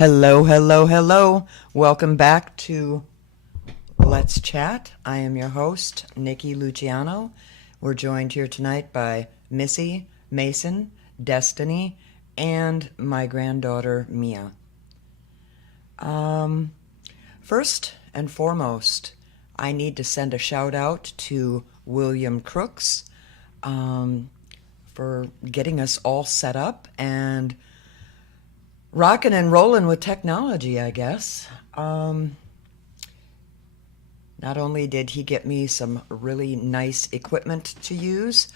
Hello, hello, hello. Welcome back to Let's Chat. I am your host, Nikki Luciano. We're joined here tonight by Missy, Mason, Destiny, and my granddaughter, Mia. First and foremost, I need to send a shout out to William Crooks for getting us all set up and rocking and rolling with technology, I guess. Not only did he get me some really nice equipment to use,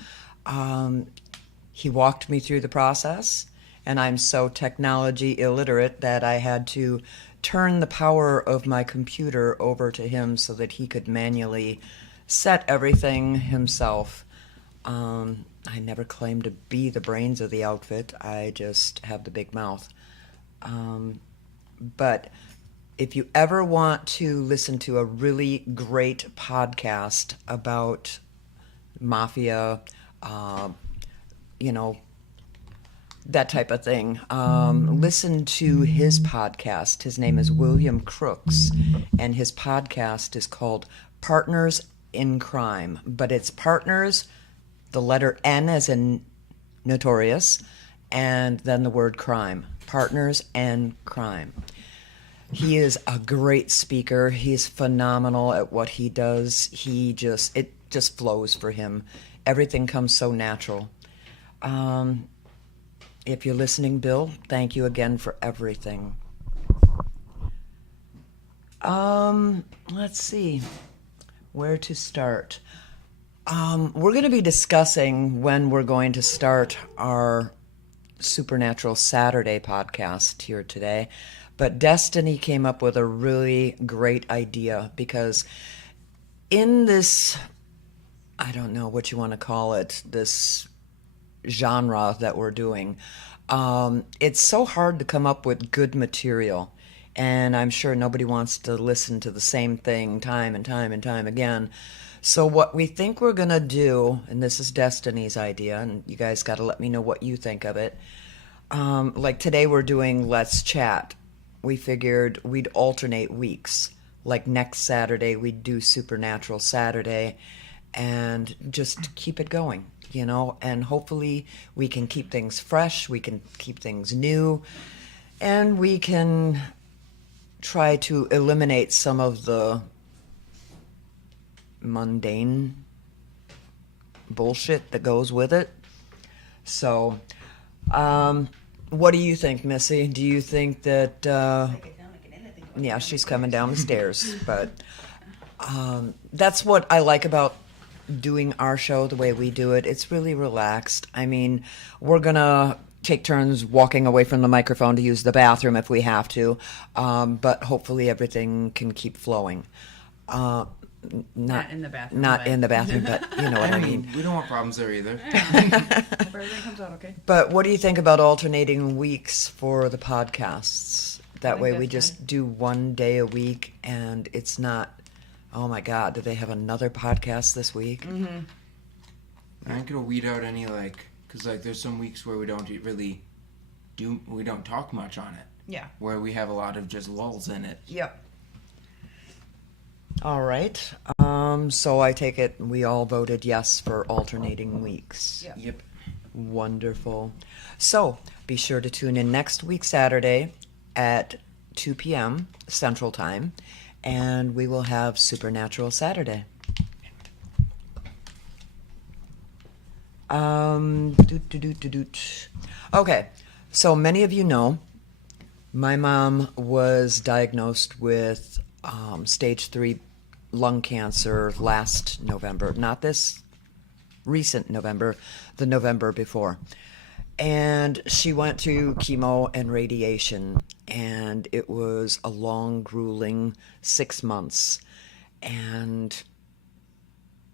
he walked me through the process, and I'm so technology illiterate that I had to turn the power of my computer over to him so that he could manually set everything himself. I never claimed to be the brains of the outfit. I just have the big mouth. But if you ever want to listen to a really great podcast about mafia, that type of thing, listen to his podcast. His name is William Crooks, and his podcast is called Partners in Crime. But it's Partners, the letter N as in notorious, and then the word crime. Partners and Crime. He is a great speaker. He's phenomenal at what he does. It just flows for him. Everything comes so natural. If you're listening, Bill, thank you again for everything. Let's see where to start. We're going to be discussing when we're going to start our Supernatural Saturday podcast here today, but Destiny came up with a really great idea because in this, I don't know what you want to call it, this genre that we're doing, it's so hard to come up with good material, and I'm sure nobody wants to listen to the same thing time and time and time again. So what we think we're going to do, and this is Destiny's idea, and you guys got to let me know what you think of it. Like today we're doing Let's Chat. We figured we'd alternate weeks. Like next Saturday we'd do Supernatural Saturday and just keep it going, and hopefully we can keep things fresh, we can keep things new, and we can try to eliminate some of the mundane bullshit that goes with it. So, what do you think, Missy? Do you think that, yeah, she's coming down the stairs, but that's what I like about doing our show the way we do it. It's really relaxed. I mean, we're going to take turns walking away from the microphone to use the bathroom if we have to, but hopefully everything can keep flowing. Not in the bathroom. Not in the bathroom, but you know what I mean. We don't want problems there either. Hope everything comes out okay. But what do you think about alternating weeks for the podcasts? That way we just do one day a week, and it's not, oh my God, do they have another podcast this week? Mm-hmm. I ain't gonna weed out any, because there's some weeks where we don't really we don't talk much on it. Yeah. Where we have a lot of just lulls in it. Yep. All right. So I take it we all voted yes for alternating weeks. Yep. Wonderful. So be sure to tune in next week, Saturday at 2 p.m. Central Time, and we will have Supernatural Saturday. Okay, so many of you know my mom was diagnosed with stage 3 lung cancer last November. Not this recent November, the November before. And she went through chemo and radiation, and it was a long, grueling 6 months. And,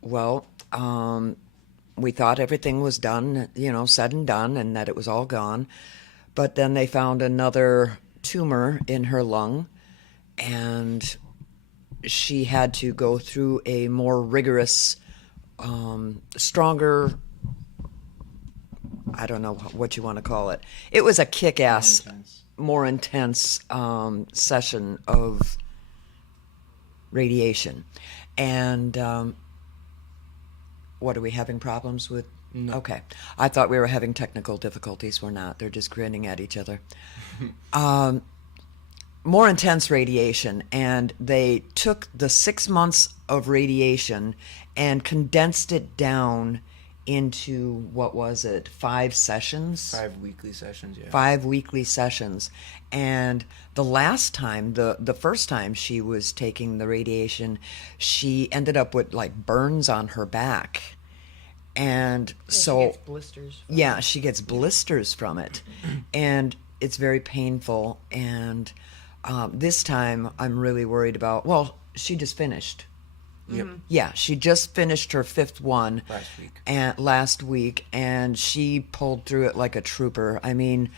well, we thought everything was done, said and done, and that it was all gone. But then they found another tumor in her lung, and she had to go through a more rigorous, stronger, I don't know what you want to call it. It was a kick-ass, more intense session of radiation. And what, are we having problems with? No. Okay. I thought we were having technical difficulties. We're not. They're just grinning at each other. More intense radiation, and they took the 6 months of radiation and condensed it down into, what was it, 5 sessions? 5 weekly sessions, yeah. 5 weekly sessions. And the last time, the first time she was taking the radiation, she ended up with like burns on her back. And so she gets blisters. yeah, she gets blisters from it, and it's very painful. And this time, I'm really worried about. Well, she just finished. Yep. Yeah, she just finished her 5th one Last week. and she pulled through it like a trooper. I mean,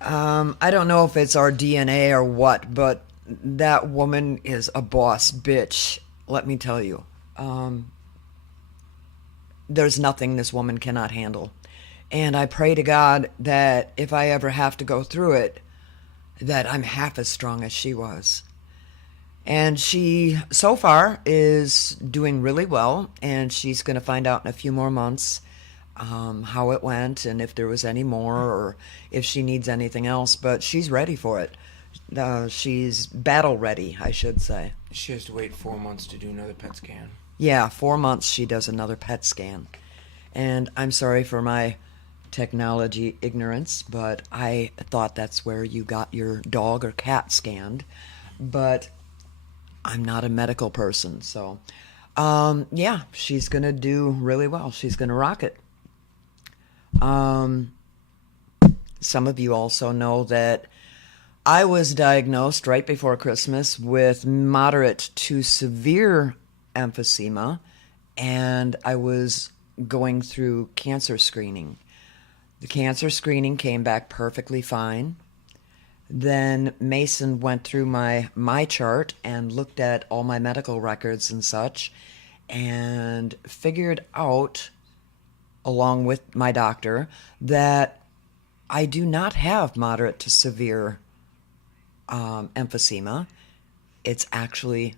I don't know if it's our DNA or what, but that woman is a boss bitch. Let me tell you. There's nothing this woman cannot handle. And I pray to God that if I ever have to go through it, that I'm half as strong as she was. And she, so far, is doing really well, and she's going to find out in a few more months how it went and if there was any more or if she needs anything else. But she's ready for it. She's battle ready, I should say. She has to wait 4 months to do another PET scan. Yeah, 4 months she does another PET scan. And I'm sorry for my technology ignorance, but I thought that's where you got your dog or cat scanned. But I'm not a medical person, so yeah, she's going to do really well. She's going to rock it. Some of you also know that I was diagnosed right before Christmas with moderate to severe emphysema, and I was going through cancer screening. The cancer screening came back perfectly fine. Then Mason went through my chart and looked at all my medical records and such, and figured out, along with my doctor, that I do not have moderate to severe emphysema. It's actually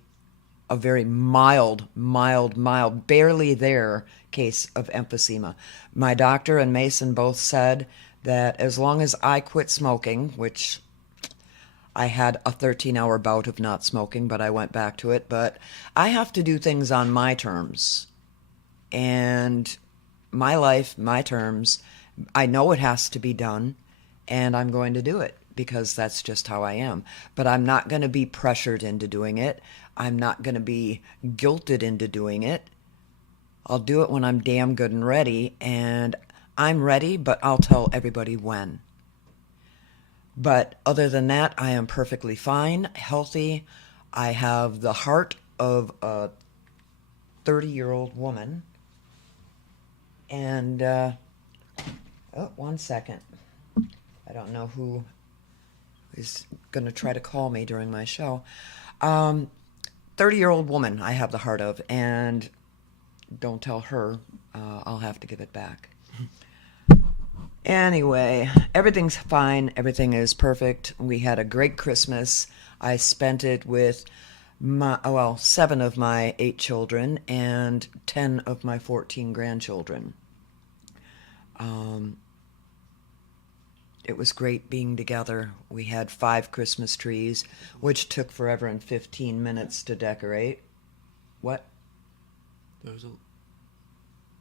a very mild, barely there case of emphysema. My doctor and Mason both said that as long as I quit smoking, which I had a 13-hour bout of not smoking, but I went back to it. But I have to do things on my terms. And my life, my terms. I know it has to be done, and I'm going to do it because that's just how I am. But I'm not going to be pressured into doing it. I'm not going to be guilted into doing it. I'll do it when I'm damn good and ready, and I'm ready, but I'll tell everybody when. But other than that, I am perfectly fine, healthy. I have the heart of a 30-year-old woman. And, oh, 1 second. I don't know who is going to try to call me during my show. 30-year-old woman I have the heart of, and don't tell her. I'll have to give it back. Anyway, everything's fine. Everything is perfect. We had a great Christmas. I spent it with 7 of my 8 children and 10 of my 14 grandchildren. It was great being together. We had 5 Christmas trees, which took forever and 15 minutes to decorate. What? Never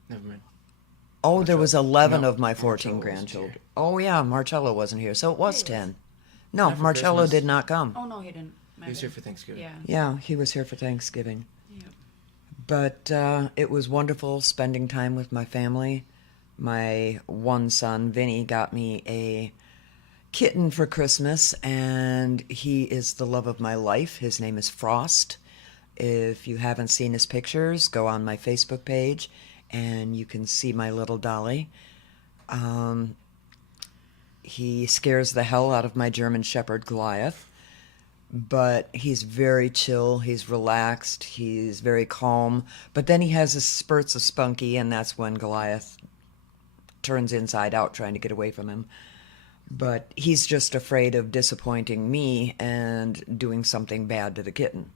mind. Oh, there was 11 of my Marcello 14 wasn't grandchildren. here. Oh, yeah, Marcello wasn't here, so it was 10. No, Not for Marcello Christmas. did not come. Oh no, he didn't. My He was bad. here for Thanksgiving. Yeah. Yeah, he was here for Thanksgiving. Yep. But it was wonderful spending time with my family. My one son, Vinny, got me a kitten for Christmas, and he is the love of my life. His name is Frost. If you haven't seen his pictures, go on my Facebook page, and you can see my little dolly. He scares the hell out of my German Shepherd, Goliath. But he's very chill, he's relaxed, he's very calm. But then he has his spurts of spunky, and that's when Goliath turns inside out trying to get away from him. But he's just afraid of disappointing me and doing something bad to the kitten.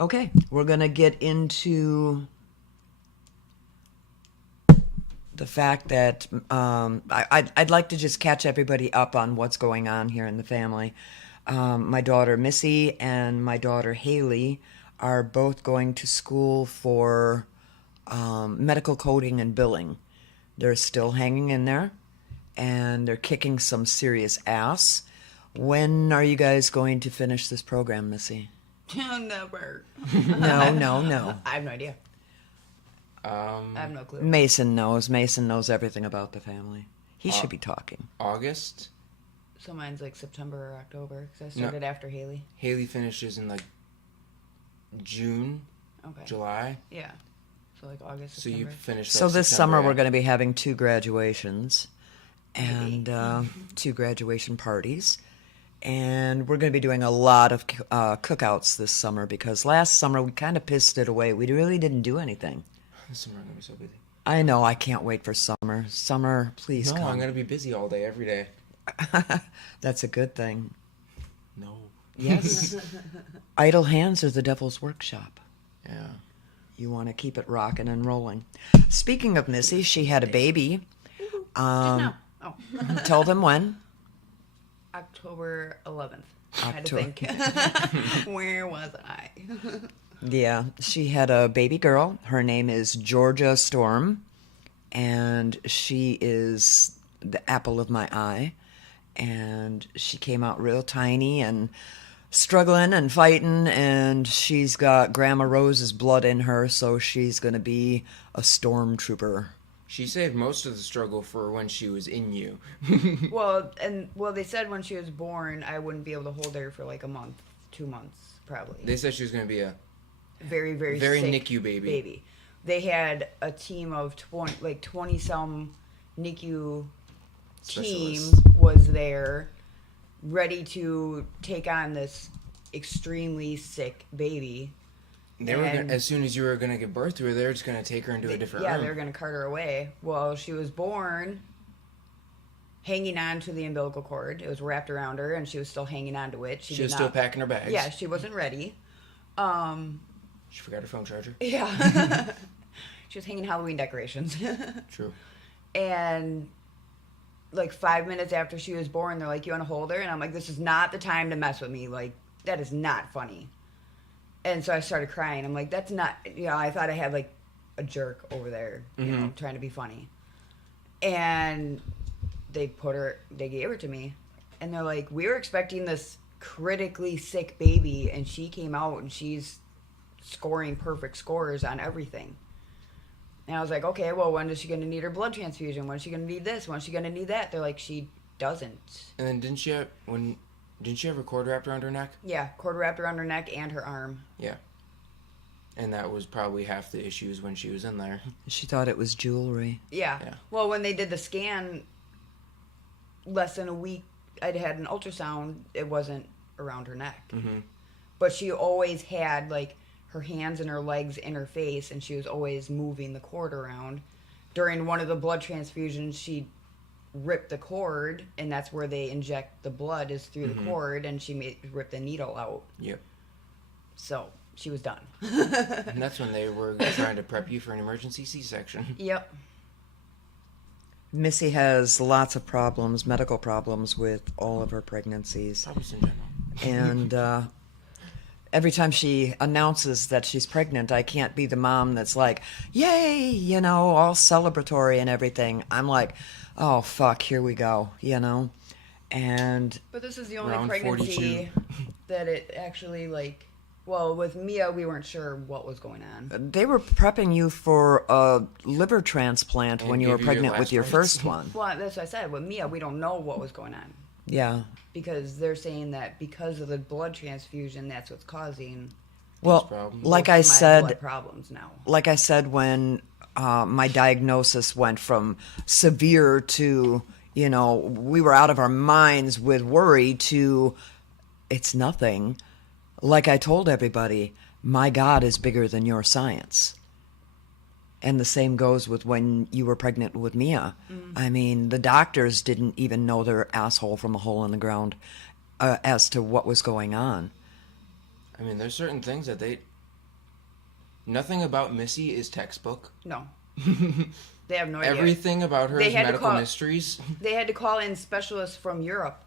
Okay, we're going to get into the fact that I'd like to just catch everybody up on what's going on here in the family. My daughter Missy and my daughter Haley are both going to school for medical coding and billing. They're still hanging in there, and they're kicking some serious ass. When are you guys going to finish this program, Missy? Never. No. I have no idea. I have no clue. Mason knows. Mason knows everything about the family. He should be talking. August. So mine's like September or October because I started after Haley. Haley finishes in like June, Okay. July. Yeah. So like August, So September. you finish. So like, this September, summer we're yeah. going to be having 2 graduations and 2 graduation parties. And we're going to be doing a lot of cookouts this summer because last summer we kind of pissed it away. We really didn't do anything. This summer I'm gonna be so busy. I know. I can't wait for summer. Summer, please No, come. I'm gonna be busy all day, every day. That's a good thing. No. Yes. Idle hands are the devil's workshop. Yeah. You want to keep it rocking and rolling. Speaking of Missy, she had a baby. No. Oh. Tell them when. October 11th. I had to think. Where was I? Yeah, she had a baby girl. Her name is Georgia Storm, and she is the apple of my eye. And she came out real tiny and struggling and fighting, and she's got Grandma Rose's blood in her, so she's going to be a stormtrooper. She saved most of the struggle for when she was in you. Well, they said when she was born, I wouldn't be able to hold her for like a month, 2 months, probably. They said she was gonna be a very, very very sick NICU baby. They had a team of 20 some NICU team Specialists. was there, ready to take on this extremely sick baby. They were And- as soon as you were gonna give birth to her, they were just gonna take her into a different room. They were going to cart her away. Well, she was born hanging on to the umbilical cord. It was wrapped around her, and she was still hanging on to it. She did was not, still packing her bags. Yeah, she wasn't ready. She forgot her phone charger. Yeah. She was hanging Halloween decorations. True. And like 5 minutes after she was born, they're like, "You want to hold her?" And I'm like, "This is not the time to mess with me. Like, that is not funny." And so I started crying. I'm like, "That's not." I thought I had like a jerk over there, trying to be funny. And they gave her to me, and they're like, "We were expecting this critically sick baby, and she came out and she's scoring perfect scores on everything." And I was like, "Okay, well, when is she going to need her blood transfusion? When is she going to need this? When is she going to need that?" They're like, "She doesn't." And then didn't she have a cord wrapped around her neck? Yeah, cord wrapped around her neck and her arm. Yeah. And that was probably half the issues when she was in there. She thought it was jewelry. Yeah. Yeah. Well, when they did the scan, less than a week, I'd had an ultrasound. It wasn't around her neck. Mm-hmm. But she always had, like, her hands and her legs in her face, and she was always moving the cord around. During one of the blood transfusions, she ripped the cord, and that's where they inject the blood, is through the cord, and she ripped the needle out. Yep. So she was done. And that's when they were trying to prep you for an emergency C-section. Yep. Missy has lots of problems, medical problems, with all of her pregnancies. Problems in general. And every time she announces that she's pregnant, I can't be the mom that's like, yay, all celebratory and everything. I'm like, oh, fuck, here we go, And But this is the only Round pregnancy 42. that it actually, like... Well, with Mia, we weren't sure what was going on. they were prepping you for a liver transplant And when you were gave you your pregnant with last your rites. first one. Well, that's what I said. With Mia, we don't know what was going on. Yeah. Because they're saying that because of the blood transfusion, that's what's causing Well, problems. like most I of my said, blood problems now. like I said, when my diagnosis went from severe to, we were out of our minds with worry to it's nothing. Like I told everybody, my God is bigger than your science. And the same goes with when you were pregnant with Mia. I mean, the doctors didn't even know their asshole from a hole in the ground as to what was going on. I mean, there's certain things that nothing about Missy is textbook. No. They have no idea. Everything about her They is had to medical call- mysteries. They had to call in specialists from Europe.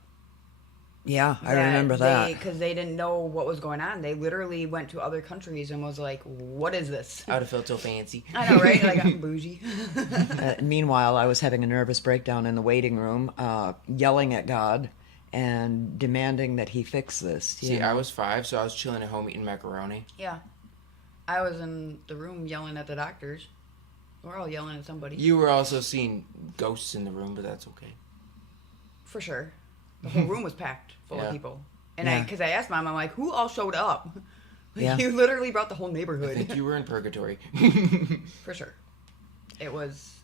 Yeah, I remember that. Because they didn't know what was going on. They literally went to other countries and was like, what is this? I would have felt so fancy. I know, right? Like, I'm bougie. Meanwhile, I was having a nervous breakdown in the waiting room, yelling at God and demanding that he fix this. you See, know? I was 5, so I was chilling at home eating macaroni. Yeah. I was in the room yelling at the doctors. We're all yelling at somebody. You were also seeing ghosts in the room, but that's okay. For sure. The whole room was packed full Yeah. of people. And Yeah. because I asked Mom, I'm like, who all showed up? Like, Yeah. You literally brought the whole I neighborhood. think you were in purgatory. For sure. It was...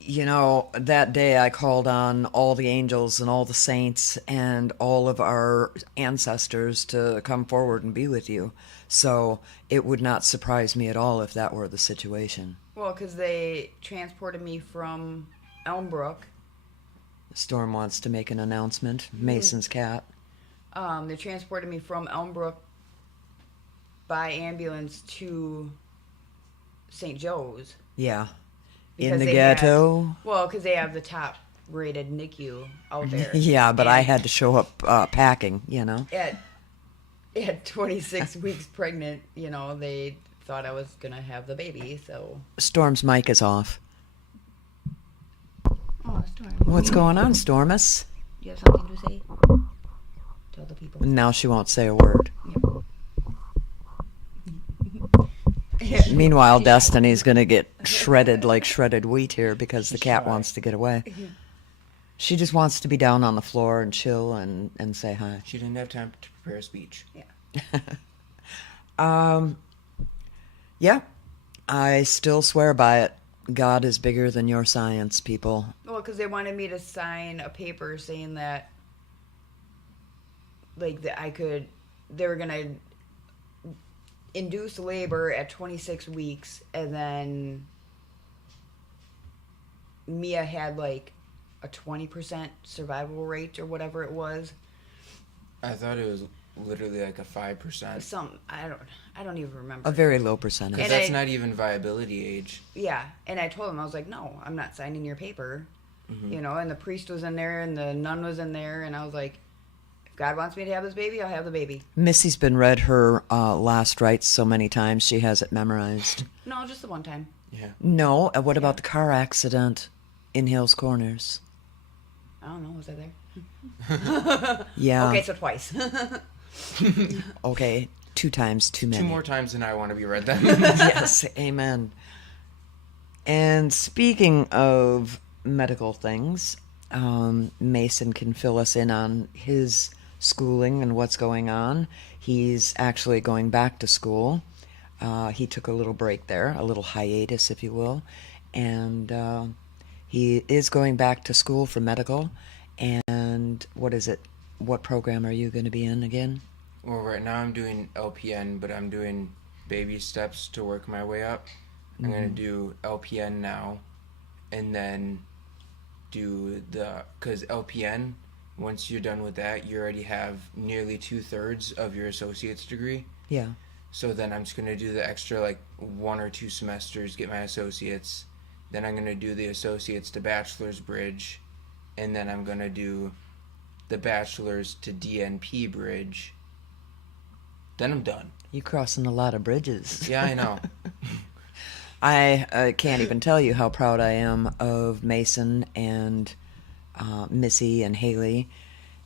You know, that day I called on all the angels and all the saints and all of our ancestors to come forward and be with you. So it would not surprise me at all if that were the situation. Well, because they transported me from Elmbrook. Storm wants to make an announcement. Mason's cat. They transported me from Elmbrook by ambulance to St. Joe's. Yeah. In Because the they had- ghetto. Well, because they have the top rated NICU out there. Yeah, but I And had to show up packing, you know. At 26 weeks pregnant, you know, they thought I was going to have the baby, so. Storm's mic is off. Oh, Storm. What's going on, Stormus? You have something to say? Tell the people. Now she won't say a word. Meanwhile, Destiny's going to get shredded like shredded wheat here because the cat wants to get away. She just wants to be down on the floor and chill and say hi. She didn't have time to prepare a speech. Yeah, I still swear by it. God is bigger than your science, people. Well, because they wanted me to sign a paper saying that, like, that they were going to induce labor at 26 weeks, and then Mia had, like, a 20% survival rate or whatever it was. I thought it was literally like a 5%. I don't even remember. A very low percentage. Because And that's I- not even viability age. Yeah, and I told him, I was like, no, I'm not signing your paper. Mm-hmm. You know, and the priest was in there, and the nun was in there, and I was like, if God wants me to have this baby, I'll have the baby. Missy's been read her last rites so many times she has it memorized. No, just the one time. Yeah. No, what about the car accident in Hills Corners? I don't know, was I there? Yeah. Okay, so twice. Okay, 2 times too many. 2 more times than I want to be read then. Yes, amen. And speaking of medical things, Mason can fill us in on his schooling and what's going on. He's actually going back to school. He took a little break there, a little hiatus, if you will. And he is going back to school for medical. And what is it? What program are you going to be in again? Well, right now I'm doing LPN, but I'm doing baby steps to work my way up. I'm going to do LPN now, and then do because LPN, once you're done with that, you already have nearly 2/3 of your associate's degree. Yeah. So then I'm just going to do the extra, like, 1 or 2 semesters, get my associates. Then I'm going to do the associates to bachelor's bridge. And then I'm going to do the bachelor's to DNP bridge. Then I'm done. You're crossing a lot of bridges. Yeah, I know. I can't even tell you how proud I am of Mason and Missy and Haley.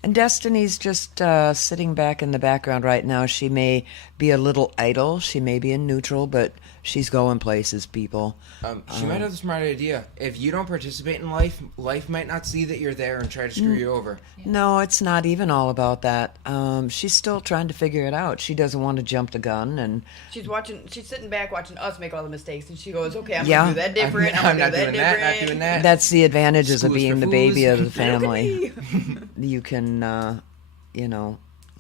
And Destiny's just sitting back in the background right now. She may be a little idle. She may be in neutral, but she's going places, people. She might have the smart idea. If you don't participate in life, life might not see that you're there and try to screw you over. No, it's not even all about that. She's still trying to figure it out. She doesn't want to jump the gun. And She's sitting back watching us make all the mistakes, and she goes, okay, I'm Yeah. going to do that different. I'm I'm not going to do doing that that, different. not doing that. that's the advantages of Schools being for the baby fools. of the family. Look at me. You can,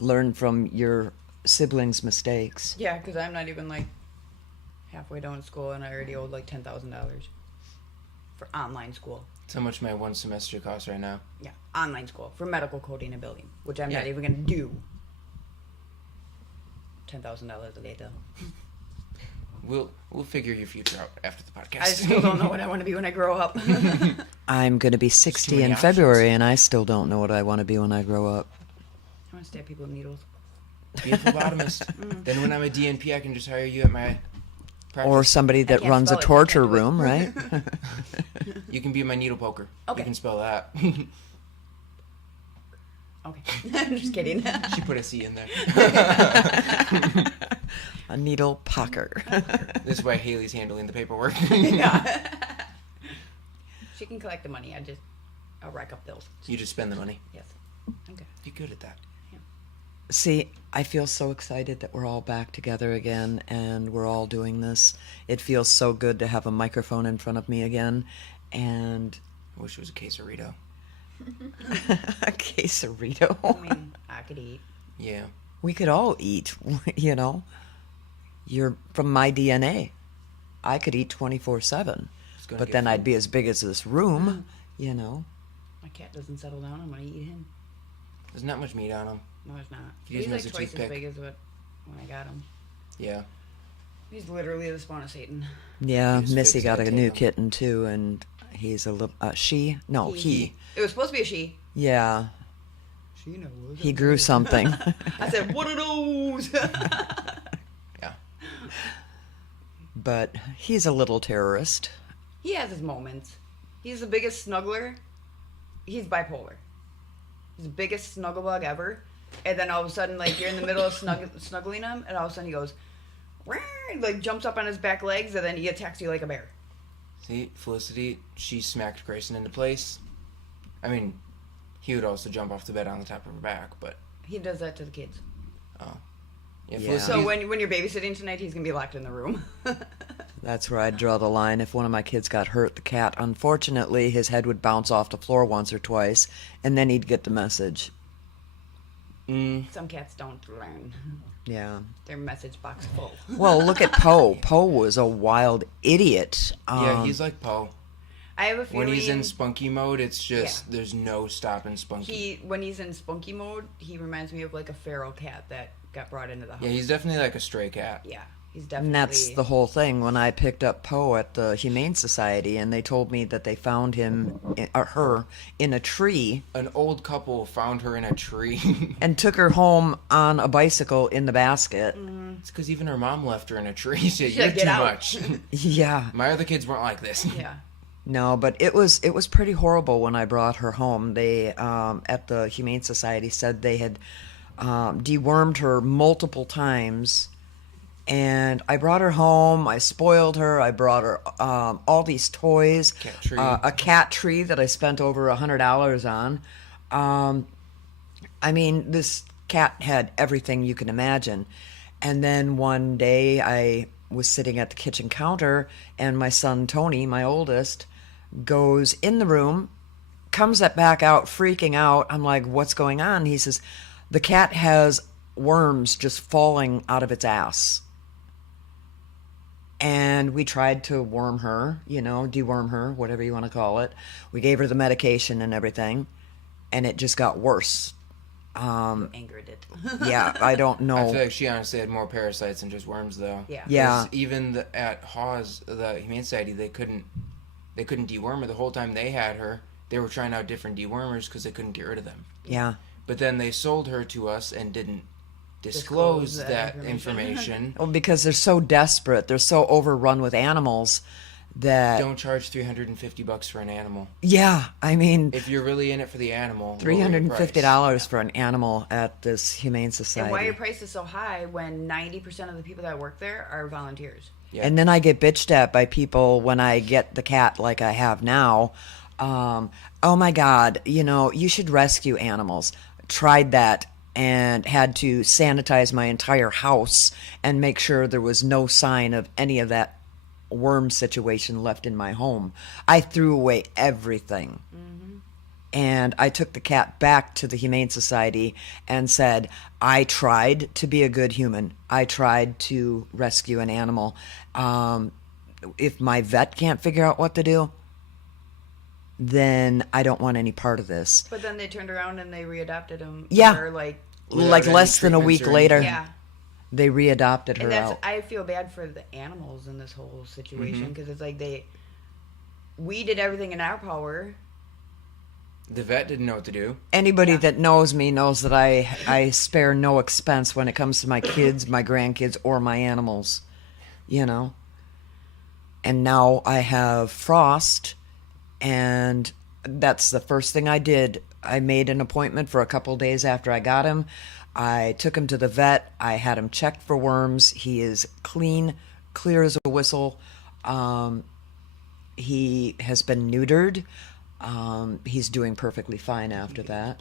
learn from your siblings' mistakes. Yeah, because I'm not even like halfway done school, and I already owed like $10,000 for online school. That's how much my one semester costs right now. Yeah, online school for medical coding and building, which I'm not Yeah. even going to do. $10,000 a day though. We'll figure your future out after the podcast. I still don't know what I want to be when I grow up. I'm going to be 60 many in options. February, and I still don't know what I want to be when I grow up. I want to stab people with needles. Be a phlebotomist. Then when I'm a DNP, I can just hire you at my practice. Or somebody that can't runs a spell it, I torture can't do it. room, right? You can be my needle poker. Okay. You can spell that. Okay, I'm just kidding. She put a C in there. A needle pocker. This is why Haley's handling the paperwork. Yeah. She can collect the money. I'll rack up bills. You just spend the money. Yes. Okay. You're good at that. See, I feel so excited that we're all back together again and we're all doing this. It feels so good to have a microphone in front of me again and I wish it was a quesarito. a quesarito. I mean, I could eat. Yeah. We could all eat, you know. You're from my DNA. I could eat 24/7. It's gonna But get then full. I'd be as big as this room, you know. My cat doesn't settle down. I'm gonna eat him. There's not much meat on them. No, it's not. You use He's him like as a twice as toothpick. big as what when I got him. Yeah. He's literally the spawn of Satan. Yeah, You just Missy fix got that a new tape. kitten too, and he's a little, she? No, he. It was supposed to be a she. Yeah, She knows. he grew something. I said, "What are those?" Yeah. But he's a little terrorist. He has his moments. He's the biggest snuggler. He's bipolar. He's the biggest snuggle bug ever. And then all of a sudden, like, you're in the middle of snuggling him, and all of a sudden he goes, "Rah," like, jumps up on his back legs, and then he attacks you like a bear. See, Felicity, she smacked Grayson into place. I mean, he would also jump off the bed on the top of her back, but He does that to the kids. yeah, Yeah. Felicity. So when you're babysitting tonight, he's going to be locked in the room. That's where I'd draw the line. If one of my kids got hurt, the cat, unfortunately, his head would bounce off the floor once or twice, and then he'd get the message. Some cats don't learn. Yeah. Their message box full. Well, look at Poe. Poe was a wild idiot. Yeah, he's like Poe. I have a feeling When he's in spunky mode, it's just there's no stopping spunky. when he's in spunky mode, he reminds me of like a feral cat that got brought into the house. Yeah, he's definitely like a stray cat. Yeah, he's definitely. And that's the whole thing. When I picked up Poe at the Humane Society, and they told me that they found him, or her, in a tree, An old couple found her in a tree. and took her home on a bicycle in the basket. It's because even her mom left her in a tree. She said, She's "You're like, "Get too out." much." Yeah. My other kids weren't like this. Yeah. No, but it was pretty horrible when I brought her home. They at the Humane Society said they had dewormed her multiple times, and I brought her home. I spoiled her. I brought her all these toys, Cat tree. a cat tree that I spent over $100 on. I mean, this cat had everything you can imagine. And then one day I was sitting at the kitchen counter, and my son Tony, my oldest, goes in the room, comes back out freaking out. I'm like, what's going on? He says, the cat has worms just falling out of its ass. And we tried to worm her, deworm her, whatever you want to call it. We gave her the medication and everything, and it just got worse. Angered it. Yeah, I don't know. I feel like she honestly had more parasites than just worms, though. Yeah. Yeah. 'Cause even at Hawes, the Humane Society, they couldn't deworm her the whole time they had her. They were trying out different dewormers because they couldn't get rid of them. Yeah. But then they sold her to us and didn't disclose Disclose that that information. Well, because they're so desperate, they're so overrun with animals that Don't charge $350 for an animal. yeah, I mean If you're really in it for the animal, lower your price. $350 for an animal at this Humane And Society. why are prices so high when 90% of the people that work there are volunteers? Yeah. And then I get bitched at by people when I get the cat like I have now. Oh my God, you should rescue animals. Tried that and had to sanitize my entire house and make sure there was no sign of any of that worm situation left in my home. I threw away everything. And I took the cat back to the Humane Society and said, I tried to be a good human. I tried to rescue an animal. If my vet can't figure out what to do, then I don't want any part of this. But then they turned around and they readopted him. Yeah. Or like, Without Like any less than a treatments week or later, anything. yeah. they readopted her And that's out. I feel bad for the animals in this whole situation Mm-hmm. because it's like we did everything in our power. The vet didn't know what to do. Anybody Yeah. that knows me knows that I spare no expense when it comes to my kids, my grandkids, or my animals, you know. And now I have Frost, and that's the first thing I did. I made an appointment for a couple days after I got him. I took him to the vet. I had him checked for worms. He is clean, clear as a whistle. He has been neutered. He's doing perfectly fine after that.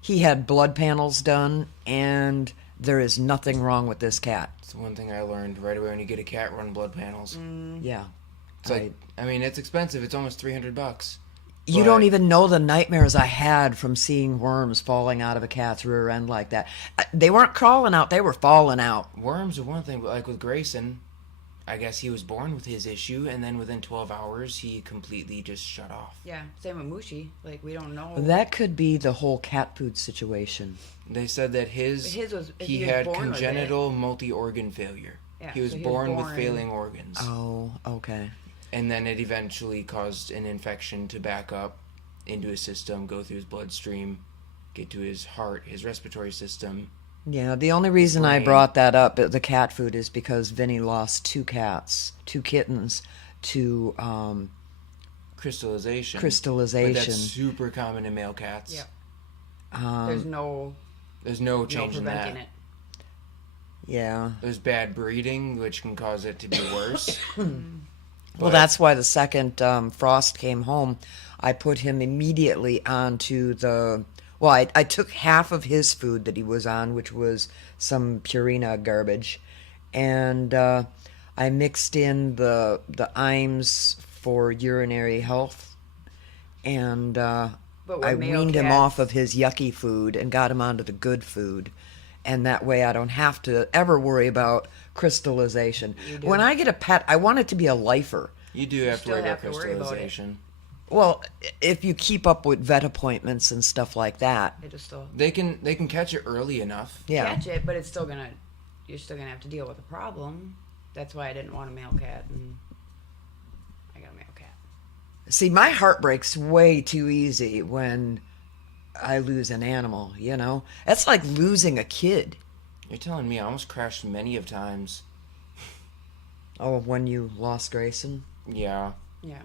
He had blood panels done, and there is nothing wrong with this cat. It's the one thing I learned right away when you get a cat, run blood panels. Yeah. It's like, I mean, it's expensive. It's almost $300. You But- don't even know the nightmares I had from seeing worms falling out of a cat's rear end like that. They weren't crawling out, they were falling out. Worms are one thing, but like with Grayson, I guess he was born with his issue, and then within 12 hours, he completely just shut off. Yeah. Same with Mushi. Like we don't know. That could be the whole cat food situation. They said that His was if he he was had born with congenital multi-organ failure. Yeah, he was so born with failing organs. Oh, okay. And then it eventually caused an infection to back up into his system, go through his bloodstream, get to his heart, his respiratory system. Yeah, the only reason I Brain. brought that up, the cat food, is because Vinny lost two kittens, to Crystallization. But crystallization. that's super common in male cats. Yeah. There's no There's no change in preventing that. it. Yeah. There's bad breeding, which can cause it to be worse. Well, that's why the second Frost came home, I put him immediately onto the. Well, I took half of his food that he was on, which was some Purina garbage, and I mixed in the Iams for urinary health, and But with I male weaned him cats- off of his yucky food and got him onto the good food. And that way I don't have to ever worry about crystallization. do. When I get a pet, I want it to be a lifer. You do have to still worry about have to worry about it. crystallization. Well, if you keep up with vet appointments and stuff like that. It just still They can catch it early enough. Yeah. catch it, but you're still gonna have to deal with the problem. That's why I didn't want a male cat, and I got a male cat. See, my heart breaks way too easy when I lose an animal, you know? That's like losing a kid. You're telling me I almost crashed many of times. Oh, when you lost Grayson? Yeah. Yeah.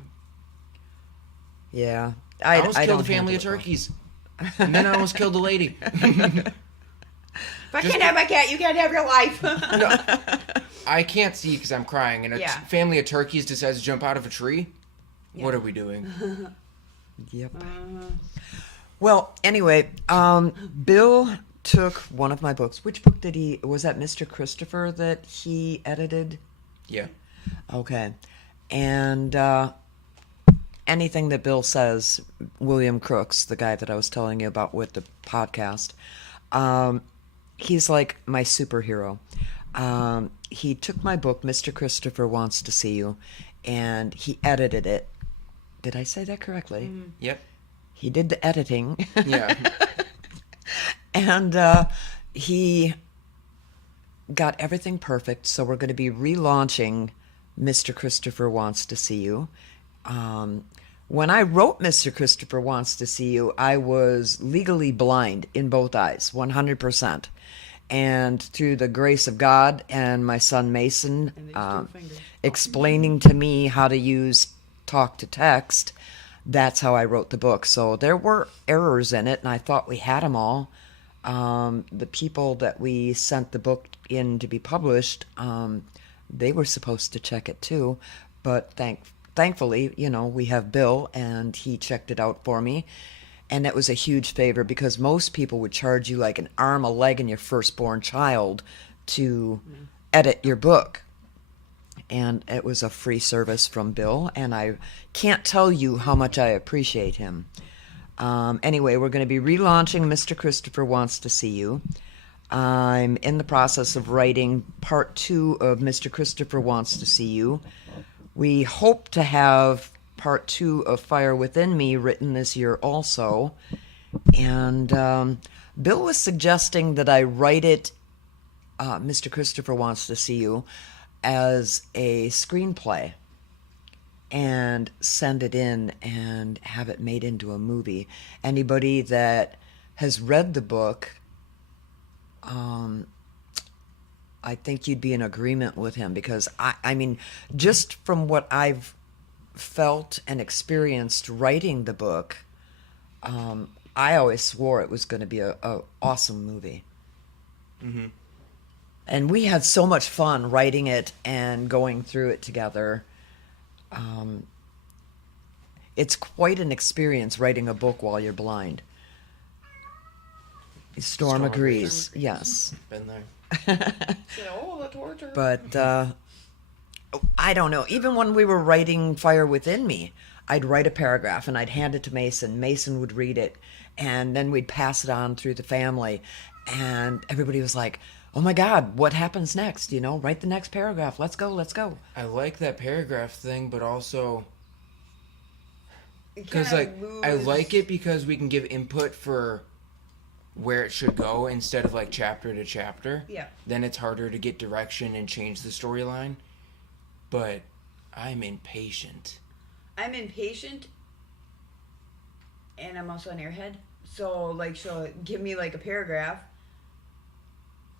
Yeah. I almost killed don't a family of handle it well. turkeys. And then I almost killed a lady. If I can't have my cat, you can't have your life. I can't see because I'm crying, and a Yeah. family of turkeys decides to jump out of a tree. What are we doing? Yep. Well, anyway, Bill took one of my books. Which book did he? Was that Mr. Christopher that he edited? Yeah. Okay. And anything that Bill says, William Crooks, the guy that I was telling you about with the podcast, he's like my superhero. He took my book, Mr. Christopher Wants to See You, and he edited it. Did I say that correctly? Yep. He did the editing. Yeah. And he got everything perfect. So we're going to be relaunching Mr. Christopher Wants to See You. When I wrote Mr. Christopher Wants to See You, I was legally blind in both eyes, 100%. And through the grace of God and my son Mason And these two fingers. explaining to me how to use talk to text, that's how I wrote the book. So there were errors in it, and I thought we had them all. The people that we sent the book in to be published, they were supposed to check it too, but thankfully, you know, we have Bill, and he checked it out for me, and that was a huge favor because most people would charge you like an arm, a leg, and your firstborn child to edit your book. And it was a free service from Bill, and I can't tell you how much I appreciate him. Anyway, we're going to be relaunching Mr. Christopher Wants to See You. I'm in the process of writing part 2 of Mr. Christopher Wants to See You. We hope to have part 2 of Fire Within Me written this year also. And Bill was suggesting that I write it, Mr. Christopher Wants to See You, as a screenplay and send it in and have it made into a movie. Anybody that has read the book, I think you'd be in agreement with him, because I mean, just from what I've felt and experienced writing the book, I always swore it was going to be a awesome movie. Mm-hmm. And we had so much fun writing it and going through it together. It's quite an experience writing a book while you're blind. Storm agrees. Yes. Been there. Oh, the torture. But I don't know. Even when we were writing Fire Within Me, I'd write a paragraph and I'd hand it to Mason. Mason would read it, and then we'd pass it on through the family. And everybody was like, oh my God, what happens next? You know, write the next paragraph. Let's go, let's go. I like that paragraph thing, but also You because kinda I lose- like it because we can give input for where it should go instead of like chapter to chapter. Yeah. Then it's harder to get direction and change the storyline. But I'm impatient. I'm impatient, and I'm also an airhead. So, like, she'll give me, like, a paragraph,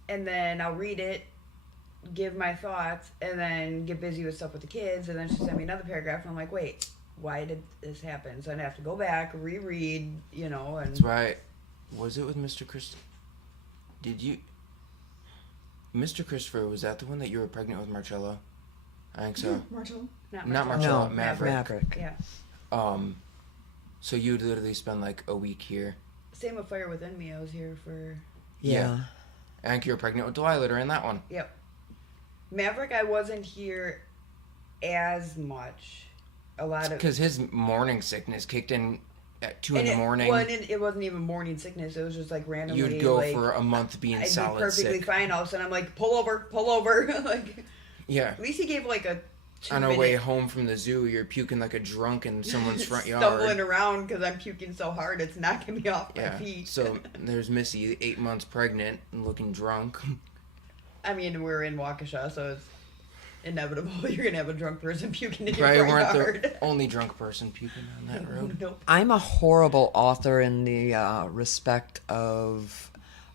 and then I'll read it, give my thoughts, and then get busy with stuff with the kids, and then she'll send me another paragraph, and I'm like, wait, why did this happen? So I'd have to go back, reread, you know, and... That's right. Was it with Mr. Christopher? Did you... Mr. Christopher, was that the one that you were pregnant with Marcella? I think so. Marshall? Not Marcella. Marcella, No, Maverick. Maverick. Yeah. So you would literally spend like a week here. Same with Fire Within Me. I was here for... Yeah. I think you were pregnant with Delilah during that one. Yep. Maverick, I wasn't here as much. A lot of... Because his morning sickness kicked in at 2 in And the it- morning. Well, it wasn't even morning sickness. It was just like randomly. You'd go like, for a month being I'd be solid perfectly sick. fine. All of a sudden, I'm like, pull over. Like, Yeah. at least he gave like a 2 On our minute way home from the zoo, you're puking like a drunk in someone's front stumbling yard. around because I'm puking so hard it's knocking me off my Yeah. feet. So there's Missy, 8 months pregnant and looking drunk. I mean, we're in Waukesha, so it's inevitable you're gonna have a drunk person puking in your Probably front weren't yard. the only drunk person puking on that road. Nope. I'm a horrible author in the respect of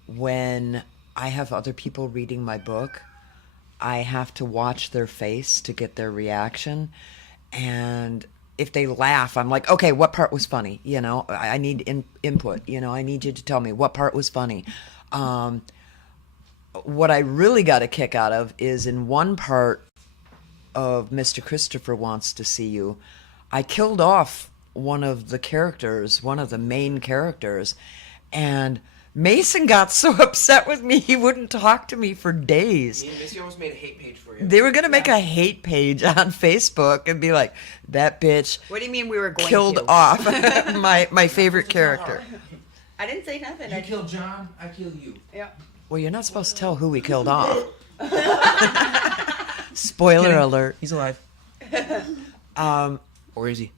when I have other people reading my book, I have to watch their face to get their reaction. And if they laugh, I'm like, okay, what part was funny? You know, I need input. You know, I need you to tell me what part was funny. What I really got a kick out of is in one part of Mr. Christopher Wants to See You, I killed off one of the characters, one of the main characters, and Mason got so upset with me he wouldn't talk to me for days. Me and Missy almost made a hate page for you. They were gonna make a hate page on Facebook and be like, "That bitch What do you mean we were going killed to? off my favorite character." I didn't say nothing. You kill John, I kill you. Yeah. Well, you're not supposed to tell who we killed off. Spoiler alert. He's alive. Or is he?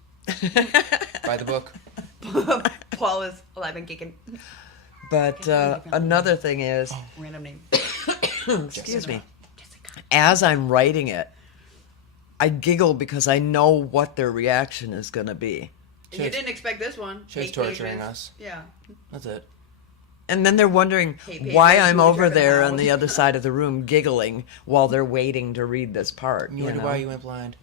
Buy the book. Paul is alive and kicking. But another thing is, Random name. excuse me, as I'm writing it, I giggle because I know what their reaction is going to be. You didn't expect this one. She's Hate torturing pages. us. Yeah. That's it. And then they're wondering Hate pages, why I'm who over turned them there out. on the other side of the room giggling while they're waiting to read this part. You You wonder know? why you went blind.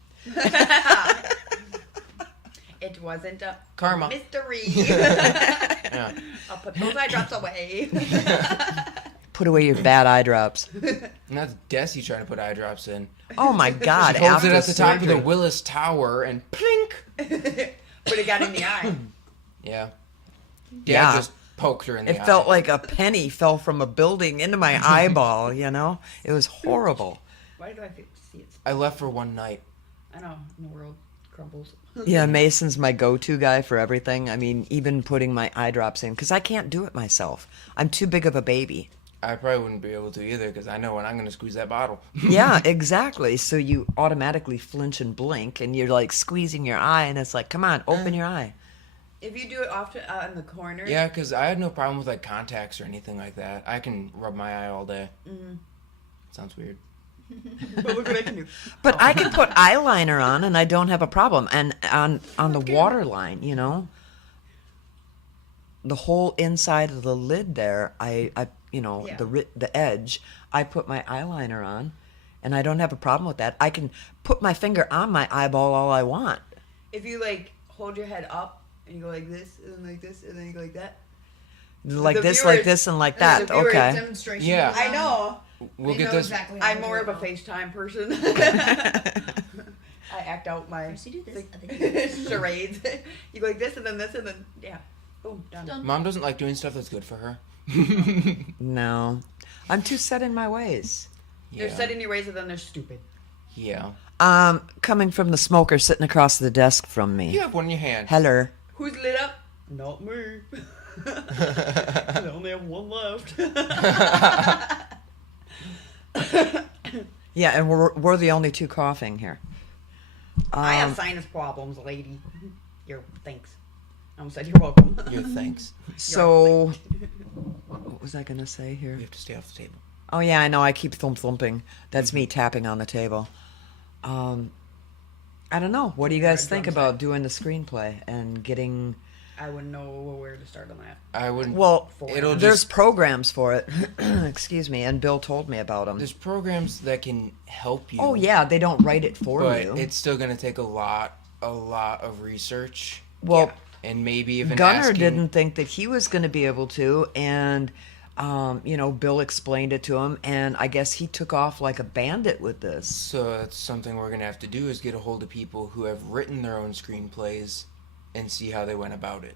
It wasn't a Karma. mystery. Yeah. I'll put those eye drops away. Put away your bad eye drops. And that's Desi trying to put eye drops in. Oh my God! She holds after it at the top of the surgery. Willis Tower and plink. But it got in the eye. Yeah. Dad Yeah. just poked her in the eye. It felt like a penny fell from a building into my eyeball. You know, it was horrible. Why do I see it? I left for one night. I know, in the world. Crumbles. Yeah, Mason's my go-to guy for everything. I mean, even putting my eye drops in, because I can't do it myself. I'm too big of a baby. I probably wouldn't be able to either because I know when I'm going to squeeze that bottle. Yeah, exactly. So you automatically flinch and blink, and you're like squeezing your eye, and it's like, come on, open your eye. If you do it often out in the corner, Yeah, because I had no problem with like contacts or anything like that. I can rub my eye all day. Sounds weird. but look what I can do. But I can put eyeliner on, and I don't have a problem. And on the waterline, you know, the whole inside of the lid there, I you know, Yeah. the edge, I put my eyeliner on, and I don't have a problem with that. I can put my finger on my eyeball all I want. If you like hold your head up and you go like this and then like this and then you go like that. Like The this, viewers- like this, and like the that. viewers Okay. Demonstration. Yeah. I know. We'll They get know this. exactly how I'm to more do of a it. FaceTime person. I act out my First you do this, and then you do this. charades. You go like this and then yeah. Boom, done. Done. Mom doesn't like doing stuff that's good for her. No, I'm too set in my ways. They're set in your ways and then they're stupid. Yeah. Coming from the smoker sitting across the desk from me. You have one in your hand. Heller. Who's lit up? Not me. I only have one left. Yeah, and we're the only two coughing here. I have sinus problems, lady. Thanks. I almost said you're welcome. Your thanks. So, what was I gonna say here? You have to stay off the table. Oh yeah, I know. I keep thumping. That's me tapping on the table. I don't know. What do you guys think about doing the screenplay and getting? I wouldn't know where to start on that. I wouldn't. Well, it'll there's just. programs for it. Excuse me, and Bill told me about them. There's programs that can help you. Oh yeah, they don't write it for But you. it's still gonna take a lot of research. Well, And maybe even Gunnar asking, didn't think that he was going to be able to, and you know, Bill explained it to him, and I guess he took off like a bandit with this. So that's something we're gonna have to do is get a hold of people who have written their own screenplays, and see how they went about it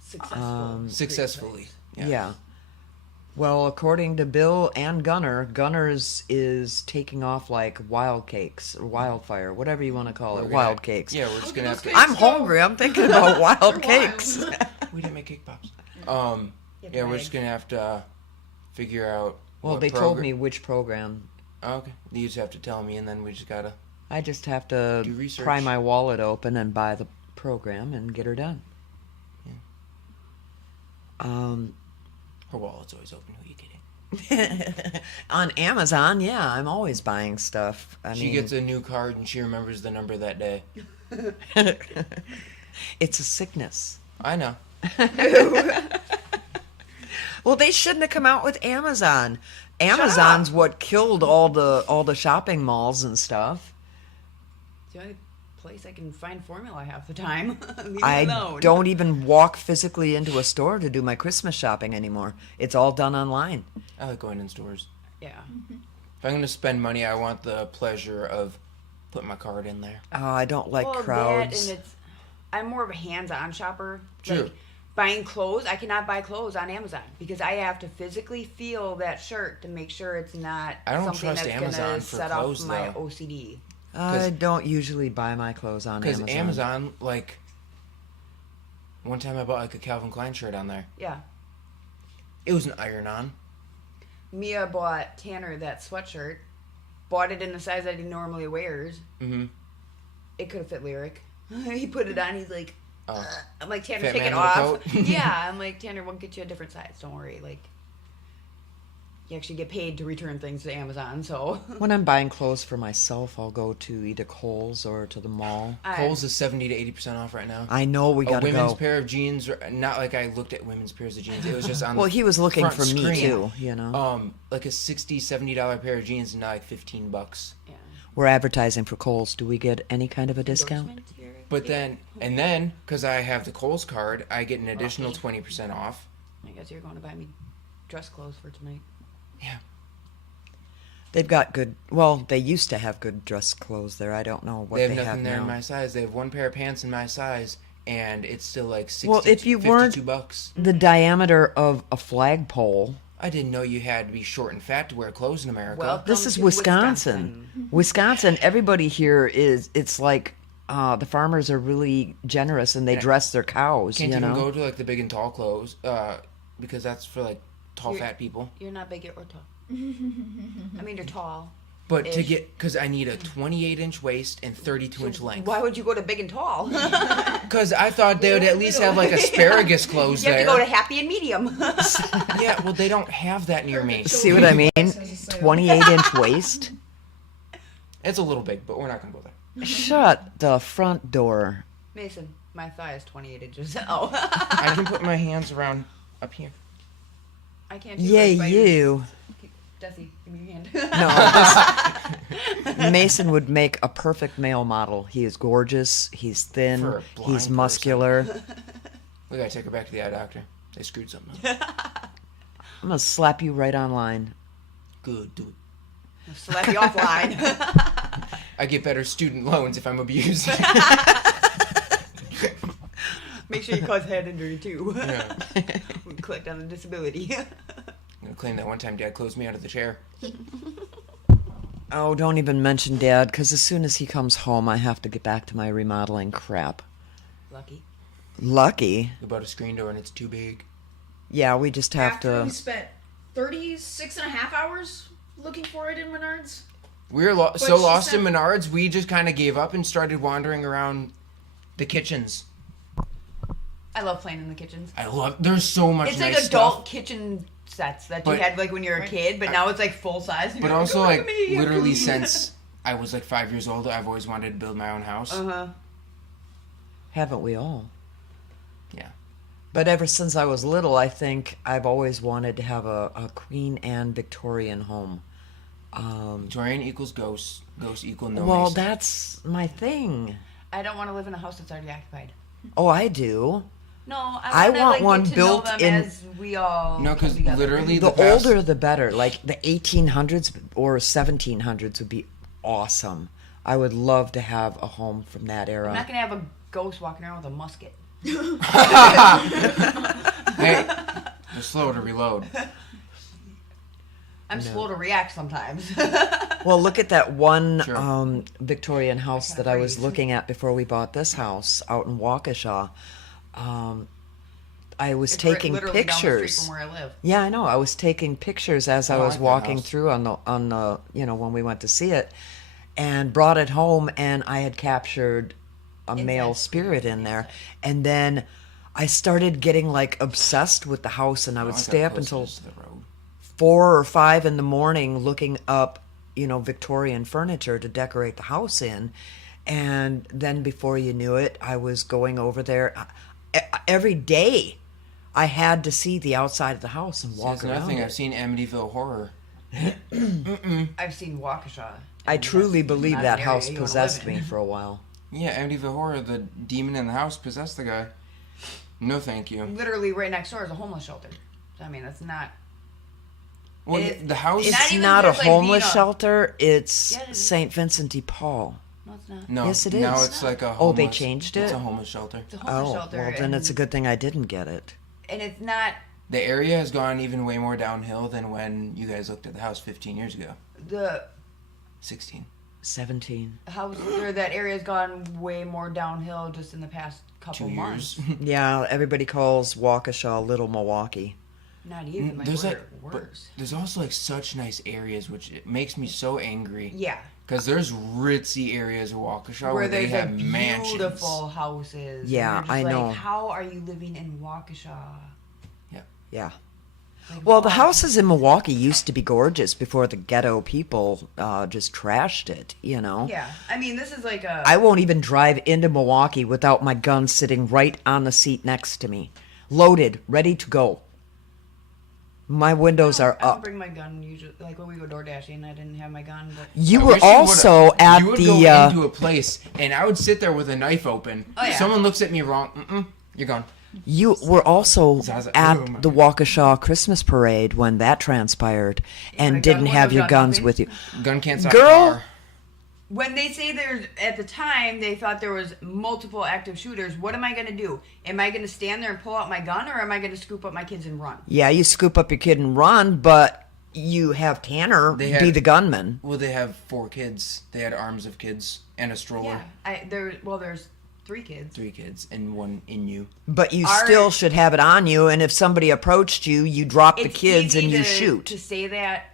successfully. Yeah. Well, according to Bill and Gunner's is taking off like wild cakes or wildfire, whatever you want to call it, We're wild gonna- cakes. Yeah, we're just gonna have to. I'm hungry. I'm thinking about wild cakes. We didn't make cake pops. Yeah, Yeah, we're right. just gonna have to figure out. Well, what they told progr- me which program. Oh, okay, you just have to tell me, and then we just gotta. I just have to Do research. pry my wallet open and buy the program and get her done. Her wallet's always open. Who are you kidding? On Amazon, yeah, I'm always buying stuff. I She mean, gets a new card and she remembers the number that day. it's a sickness. I know. Well, they shouldn't have come out with Amazon. Amazon's what killed all the shopping malls and stuff. It's the only place I can find formula half the time. Leave me I alone. don't even walk physically into a store to do my Christmas shopping anymore. It's all done online. I like going in stores. Yeah. If I'm gonna spend money, I want the pleasure of putting my card in there. Oh, I don't like Well, crowds. that and I'm more of a hands-on shopper. True. Like buying clothes, I cannot buy clothes on Amazon because I have to physically feel that shirt to make sure it's not I don't something trust that's Amazon gonna for set clothes, off my though. OCD. I don't usually buy my clothes on Because Amazon. Amazon, like, one time I bought like a Calvin Klein shirt on there. Yeah. It was an iron-on. Mia bought Tanner that sweatshirt, bought it in the size that he normally wears. Mm-hmm. It could have fit Lyric. He put it on. He's like, Oh. I'm like, Tanner, Fat take man it with a off. coat? Yeah, I'm like, Tanner, we'll get you a different size. Don't worry. Like, you actually get paid to return things to Amazon, so. When I'm buying clothes for myself, I'll go to either Kohl's or to the mall. Kohl's is 70 to 80% off right now. I know we A gotta women's go. pair of jeans, not like I looked at women's pairs of jeans. It was just on Well, the he was looking front for me screen. too. You know, Like a $60, $70 pair of jeans and now like $15. Yeah. we're advertising for Kohl's. Do we get any kind of a discount? Endorsement here. But then, because I have the Kohl's card, I get an additional 20% off. I guess you're going to buy me dress clothes for tonight. Yeah. They've got good. Well, they used to have good dress clothes there. I don't know what They have they nothing have there now. in my size. They have one pair of pants in my size, and it's still like 60, Well, if you weren't- $52. The diameter of a flagpole. I didn't know you had to be short and fat to wear clothes in America. Well, This Come is to Wisconsin. Wisconsin. Everybody here is. It's like the farmers are really generous and they dress their cows. Can't you even know, go to like the big and tall clothes, because that's for like tall fat people. You're not big or tall. I mean, you're tall. But to Ish. get, because I need a 28-inch waist and 32-inch length. Why would you go to big and tall? you Because I thought they would at least have like asparagus clothes have there. to go to happy and medium. Yeah, well, they don't have that near me. see what I mean? 28-inch waist. It's a little big, but we're not gonna go there. Shut the front door. Mason, my thigh is 28 inches. Oh. I can put my hands around up here. I can't do Yeah, it by you. Desi, give me your hand. No, this, Mason would make a perfect male model. He is gorgeous. He's For thin. a blind He's muscular. We gotta take her back to the eye doctor. They screwed something up. I'm gonna slap you right online. Good, do it. Slap you offline. I get better student loans if I'm abused. Make sure you cause head injury too. Yeah. We collect on the disability. I'm gonna claim that one time Dad closed me out of the chair. Oh, don't even mention Dad, because as soon as he comes home, I have to get back to my remodeling crap. Lucky. Lucky. We bought a screen door and it's too big. Yeah, we just have After we to. spent 36 and a half hours looking for it in Menards. We were so she lost said- in Menards, we just kind of gave up and started wandering around the kitchens. I love playing in the kitchens. I love. There's so much. It's nice like adult stuff, kitchen sets that But- you had like when you were a kid, but now it's like full size. and but you're also "Oh, like look at me, I'm literally cool." since I was like 5 years old, I've always wanted to build my own house. Uh-huh. Haven't we all? Yeah. But ever since I was little, I think I've always wanted to have a Queen Anne Victorian home. Victorian equals ghost. Ghost equal no. Well, Mason. that's my thing. I don't want to live in a house that's already occupied. Oh, I do. No, I wanna, want like, one get to built know them in- as we all No, 'cause come together. literally The past- older, the better. Like the 1800s or 1700s would be awesome. I would love to have a home from that era. I'm not gonna have a ghost walking around with a musket. Hey, they're slow to reload. I'm slow to react sometimes. Well, look at that one Sure. Victorian house that I was looking at before we bought this house out in Waukesha. I was It's taking literally down the street pictures. from where I live. Yeah, I know. I was taking pictures as I Oh, I was like that walking house. through on the when we went to see it, and brought it home, and I had captured a male spirit in there, and then I started getting like obsessed with the house, and I would like stay how up close until it is to the road. 4 or 5 in the morning looking up, Victorian furniture to decorate the house in. And then before you knew it, I was going over there every day. I had to see the outside of the house and walk It's around nothing. it. I've seen Amityville Horror. I've seen Waukesha. I and truly that's believe not that an area house you wanna possessed live in. me for a while. Yeah, Amityville Horror. The demon in the house possessed the guy. No, thank you. Literally right next door is a homeless shelter. So, I mean, that's not. Well, It- the house. Not It's even not a just, like, homeless being a- shelter. It's Yeah, it is. St. Vincent de Paul. No, it's not. No, Yes, it Now is. it's like a. Oh, they homeless- changed It's it? a homeless shelter. It's a homeless Oh, shelter. well, then it's a good thing I didn't get it. And it's not The area has gone even way more downhill than when you guys looked at the house 15 years ago. the 16. 17. house or that area's gone way more downhill just in the past couple 2 months. years. Yeah, everybody calls Waukesha Little Milwaukee. Not even. Like, There's we're like, but worse. there's also like such nice areas, which it makes me so angry. Yeah. Because there's ritzy areas of Waukesha Where where they there's have like mansions. beautiful houses. and Yeah, you're just I like, know. How are you living in Waukesha? Yeah. Like, Well, the why? houses in Milwaukee used to be gorgeous before the ghetto people just trashed it, Yeah, I mean, this is like a. I won't even drive into Milwaukee without my gun sitting right on the seat next to me, loaded, ready to go. My windows are I don't up. bring my gun usually. Like when we go door dashing, I didn't have my gun, but You I were wish you would've- also at you would the. go into a place and I would sit there with a knife open. Oh, yeah. Someone looks at me wrong. You're gone. You were also Zaza- at oh, my the God. Waukesha Christmas parade when that transpired, and my didn't gun have would've your done guns nothing. with you. Gun can't stop Girl! a car. when they say there's at the time they thought there was multiple active shooters, what am I gonna do? Am I gonna stand there and pull out my gun, or am I gonna scoop up my kids and run? Yeah, you scoop up your kid and run, but you have Tanner They be had- the gunman. Well, they have 4 kids. They had arms of kids and a stroller. Yeah. There's 3 kids. 3 kids and 1 in you. But you Our- still should have it on you, and if somebody approached you, you drop the It's kids easy and you to shoot. say that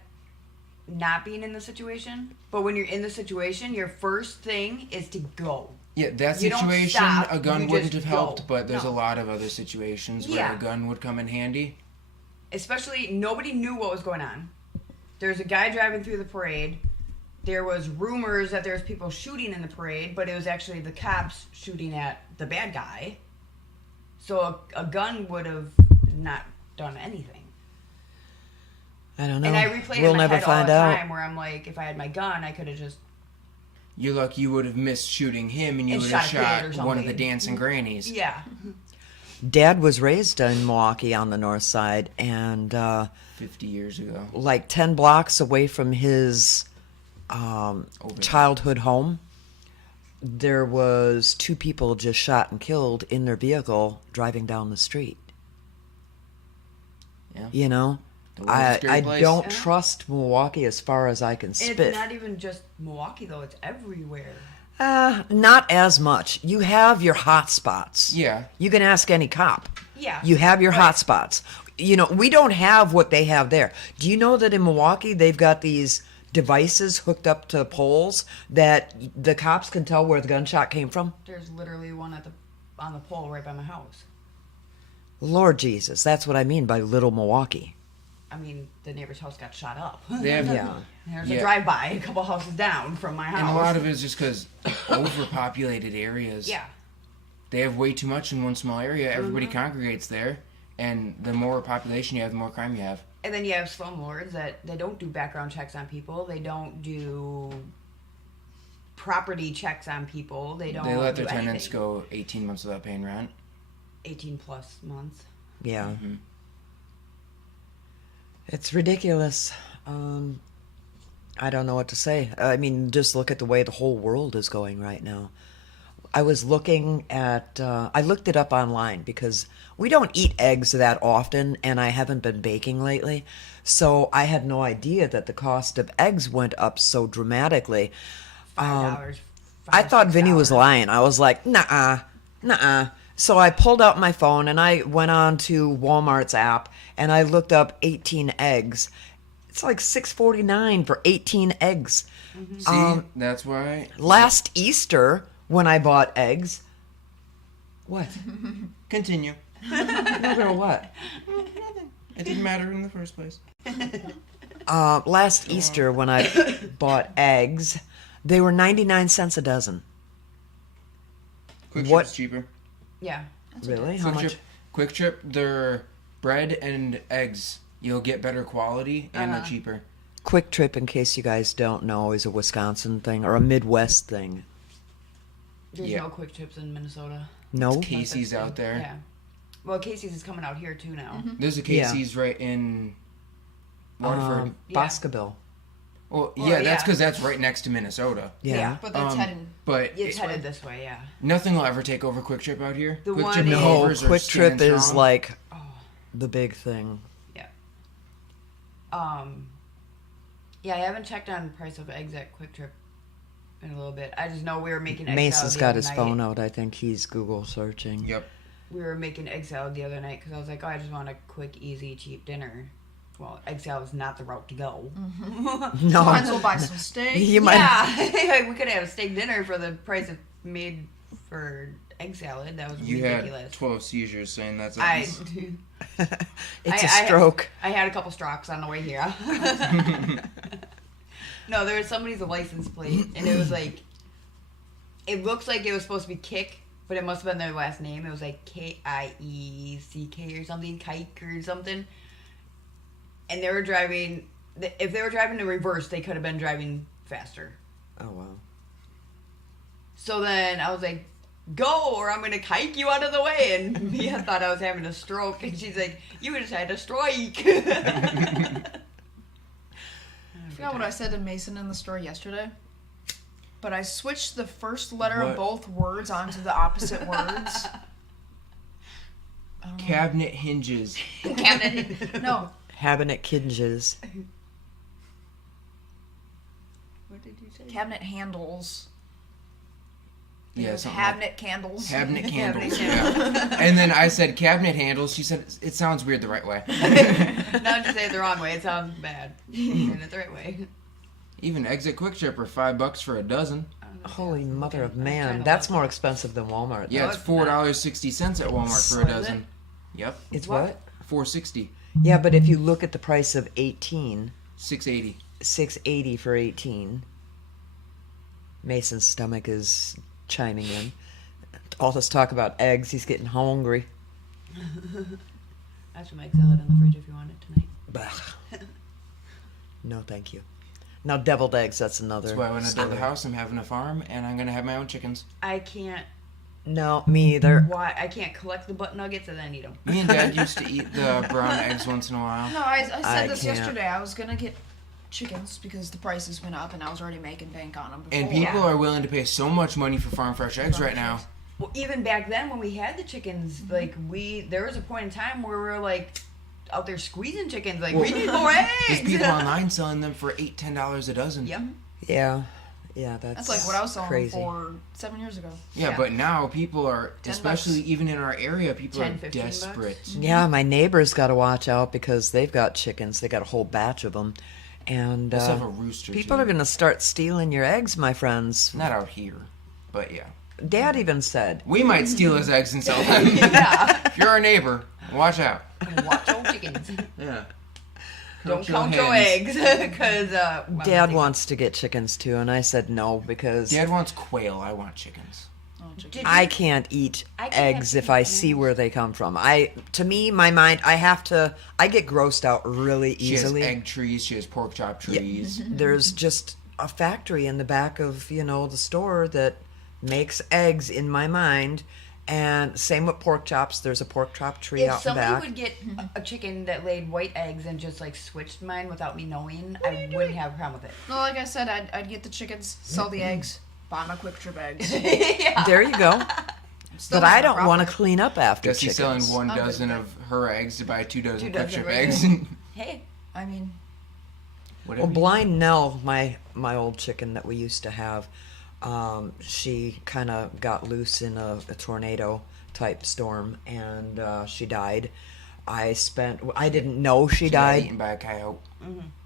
not being in the situation, but when you're in the situation, your first thing is to go. Yeah, that You don't situation, stop, a gun you wouldn't just have helped, go. but there's No. a lot of other situations where Yeah. a gun would come in handy. Especially, nobody knew what was going on. There's a guy driving through the parade. There was rumors that there was people shooting in the parade, but it was actually the cops shooting at the bad guy. So a gun would have not done anything. I don't know. And I replay it we'll in my never head find all the out. time where I'm like, if I had my gun, I could have just... You're lucky you would have missed shooting him and you And would have shot a kid or shot one of the something. dancing grannies. Yeah. Dad was raised in Milwaukee on the north side, and 50 years ago. like 10 blocks away from his Over childhood home, there was 2 people just shot and killed in their vehicle driving down the street. Yeah. You know, The world's a scary I place. don't Yeah. trust Milwaukee as far as I can And spit. it's not even just Milwaukee, though. It's everywhere. Not as much. You have your hot spots. Yeah. You can ask any cop. Yeah. You have your Right. hot spots. You know, we don't have what they have there. Do you know that in Milwaukee they've got these devices hooked up to poles that the cops can tell where the gunshot came from? There's literally one on the pole right by my house. Lord Jesus, that's what I mean by little Milwaukee. I mean, the neighbor's house got shot up. They have, Yeah. There's Yeah. a drive-by a couple houses down from my house. And a lot of it is just because overpopulated areas. Yeah. They have way too much in one small area. Everybody congregates there. And the more population you have, the more crime you have. And then you have slumlords that they don't do background checks on people. They don't do property checks on people. They don't They let do their tenants anything. go 18 months without paying rent. 18 plus months. Yeah. Mm-hmm. It's ridiculous. I don't know what to say. I mean, just look at the way the whole world is going right now. I was looking at, I looked it up online because we don't eat eggs that often, and I haven't been baking lately. So I had no idea that the cost of eggs went up so dramatically. $5. I thought Vinny was $6. lying. I was like, nah. So I pulled out my phone and I went on to Walmart's app and I looked up 18 eggs. It's like $6.49 for 18 eggs. See, that's why. Last Easter, when I bought eggs, what? Continue. No, girl, what? It didn't matter in the first place. Last Easter, when I bought eggs, they were 99 cents a dozen. Quick What- Trip's cheaper. Yeah. Really? How much? Quick Trip, their bread and eggs, you'll get better quality and they're cheaper. Quick Trip, in case you guys don't know, is a Wisconsin thing or a Midwest thing. There's Yeah. no Quick Trips in Minnesota. No? Casey's out there. Yeah. Well, Casey's is coming out here too now. There's a Yeah. Casey's right in Waterford. Yeah. Boscoville. Well, Well, yeah, that's yeah. because that's right next to Minnesota. Yeah. But that's heading. But It's headed this way, yeah. nothing will ever take over Quick Trip out here. The Quick one Trip in- No, Behaviors are Quick Trip standing is strong. like Oh, the big thing. yeah. Yeah, I haven't checked on price of eggs at Quick Trip in a little bit. I just know we were making egg Mace salad has the got other his night. phone out. I think he's Google searching. Yep. We were making egg salad the other night because I was like, oh, I just want a quick, easy, cheap dinner. Well, egg salad is not the route to go. No, Might as well buy some steak. you might. Yeah, we could have a steak dinner for the price of made for egg salad. That was You ridiculous. had 12 seizures saying that's It's a I- stroke. I had a couple strokes on the way here. No, there was somebody's license plate, and it was like, it looks like it was supposed to be Kick, but it must have been their last name. It was like Kieck or something, Kike or something. And they were driving. If they were driving in reverse, they could have been driving faster. Oh wow. So then I was like, go, or I'm going to kike you out of the way. And Mia thought I was having a stroke. And she's like, you just had a strike. I forgot what I said to Mason in the store yesterday. But I switched the first letter What? of both words onto the opposite words. Cabinet hinges. Cabinet. No. Having it kinges. did you say? Cabinet handles. Yeah, Those something like- cabinet candles. Cabinet candles. Cabinet Yeah. And then I said cabinet handles. She said it sounds weird the right way. Not to say it the wrong way. It sounds bad. Saying it the right way. Even Exit Quick Trip are $5 for a dozen. Holy mother of I'm trying man, to that's look. more expensive than Walmart. Yeah, No, it's it's not. $4.60 at Walmart for a What is dozen. it? Yep, It's What? what? $4.60, Yeah, but if you look at the price of 18, $6.80. $6.80 for 18. Mason's stomach is chiming in. All this talk about eggs, he's getting hungry. I have some egg salad in the fridge if you want it tonight. Bah. No, thank you. Now, deviled eggs, that's another. That's why when I build a story. house, I'm having a farm, and I'm gonna have my own chickens. I can't. No, me either. Why? I can't collect the butt nuggets and then eat them. Me and Dad used to eat the brown eggs once in a while. No, I said I this can't. yesterday. I was gonna get chickens because the prices went up and I was already making bank on them. And people are willing to pay so much money for farm fresh eggs right now. Well, even back then when we had the chickens, like there was a point in time where we were like out there squeezing chickens. Like we need more There's eggs. people online selling them for $8, $10 a dozen. Yep. Yeah. Yeah, that's That's like what I was selling crazy. for 7 years ago. Yeah, Yeah. but now people are, 10 especially bucks. even in our area, people 10, are 15 bucks. desperate. Yeah, my neighbor's got to watch out because they've got chickens. They got a whole batch of them. And Let's have a rooster. people too. are going to start stealing your eggs, my friends. Not out here, but yeah. Dad even said, We might steal his eggs and sell them. Yeah. If you're our neighbor, watch out. Watch your chickens. Yeah. Don't count your eggs, because Dad wants to get chickens too. And I said no because Dad wants quail. I want chickens. Oh, chicken. Did I you- can't eat I can't eggs have if I chicken see eggs. where they come from. To me, my mind, I get grossed out really She easily. has egg trees. She has pork chop trees. There's just a factory in the back of, the store that makes eggs in my mind. And same with pork chops. There's a pork chop tree If out in somebody back. would get a chicken that laid white eggs and just like switched mine without me knowing, I wouldn't have a problem with it. No, like I said, I'd get the chickens, sell the eggs, buy my Quick Trip eggs. Yeah. There you go. Still But I not a don't want to profit. clean up after Jesse's selling chickens. 1 I'm good dozen with of her eggs to buy 2 dozen 2 quick dozen trip right eggs. Hey, I mean, Whatever. Well, Blind Nell, my old chicken that we used to have, she kind of got loose in a tornado type storm, and she died. I didn't know she She got died. eaten by a coyote.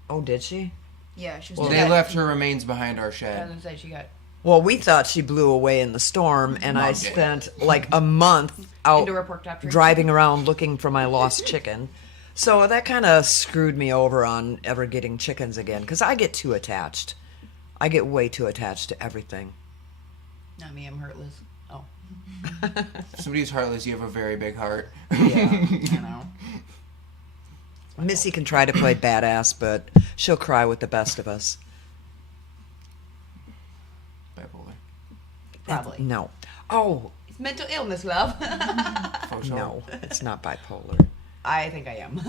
Oh, did she? yeah, she was Well, They got- left her remains behind our I was shed. gonna say she got Well, we thought she blew away in the storm, and I Mom did. spent like a month out into her pork chop tree. driving around looking for my lost chicken. So that kind of screwed me over on ever getting chickens again, because I get too attached. I get way too attached to everything. Not me, I'm heartless. Oh, If somebody's heartless, you have a very big heart. Yeah. you know. Missy can try to play badass, but she'll cry with the best of us. Bipolar. Probably. No. Oh, It's mental illness, love. For sure. no. It's not bipolar. I think I am.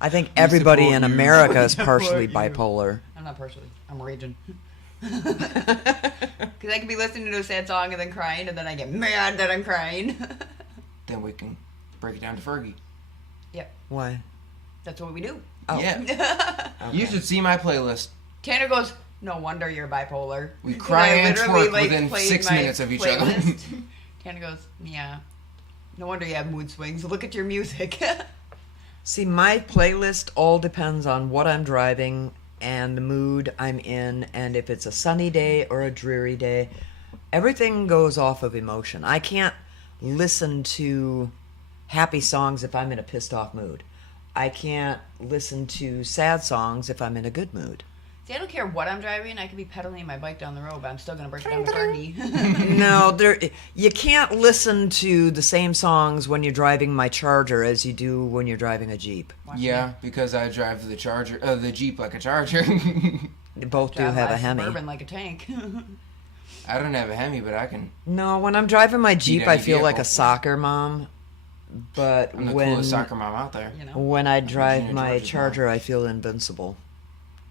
I think everybody support in you. America is Support partially you. bipolar. I'm not partially. I'm raging. Because I could be listening to a sad song and then crying, and then I get mad that I'm crying. Then we can break it down to Fergie. Yep, Why? that's what we do. Oh. Yeah. You should see my playlist. Tanner goes, no wonder you're bipolar. We 'Cause cry I and literally, twerk within played 6 my minutes of each other. playlist. Tanner goes, yeah. No wonder you have mood swings. Look at your music. See, my playlist all depends on what I'm driving and the mood I'm in, and if it's a sunny day or a dreary day. Everything goes off of emotion. I can't listen to happy songs if I'm in a pissed off mood. I can't listen to sad songs if I'm in a good mood. See, I don't care what I'm driving. I could be pedaling my bike down the road, but I'm still going to break it down to Fergie. No, you can't listen to the same songs when you're driving my Charger as you do when you're driving a Jeep. Watch Yeah, because I drive the Jeep like a Charger. They both do Drive have my a Hemi. Suburban like a tank. I don't have a Hemi, but I can. No, when I'm driving my Jeep, I any feel like a vehicle. soccer mom. But I'm the when coolest soccer mom out there. You know? when I drive Virginia my Georgia Charger, I feel invincible.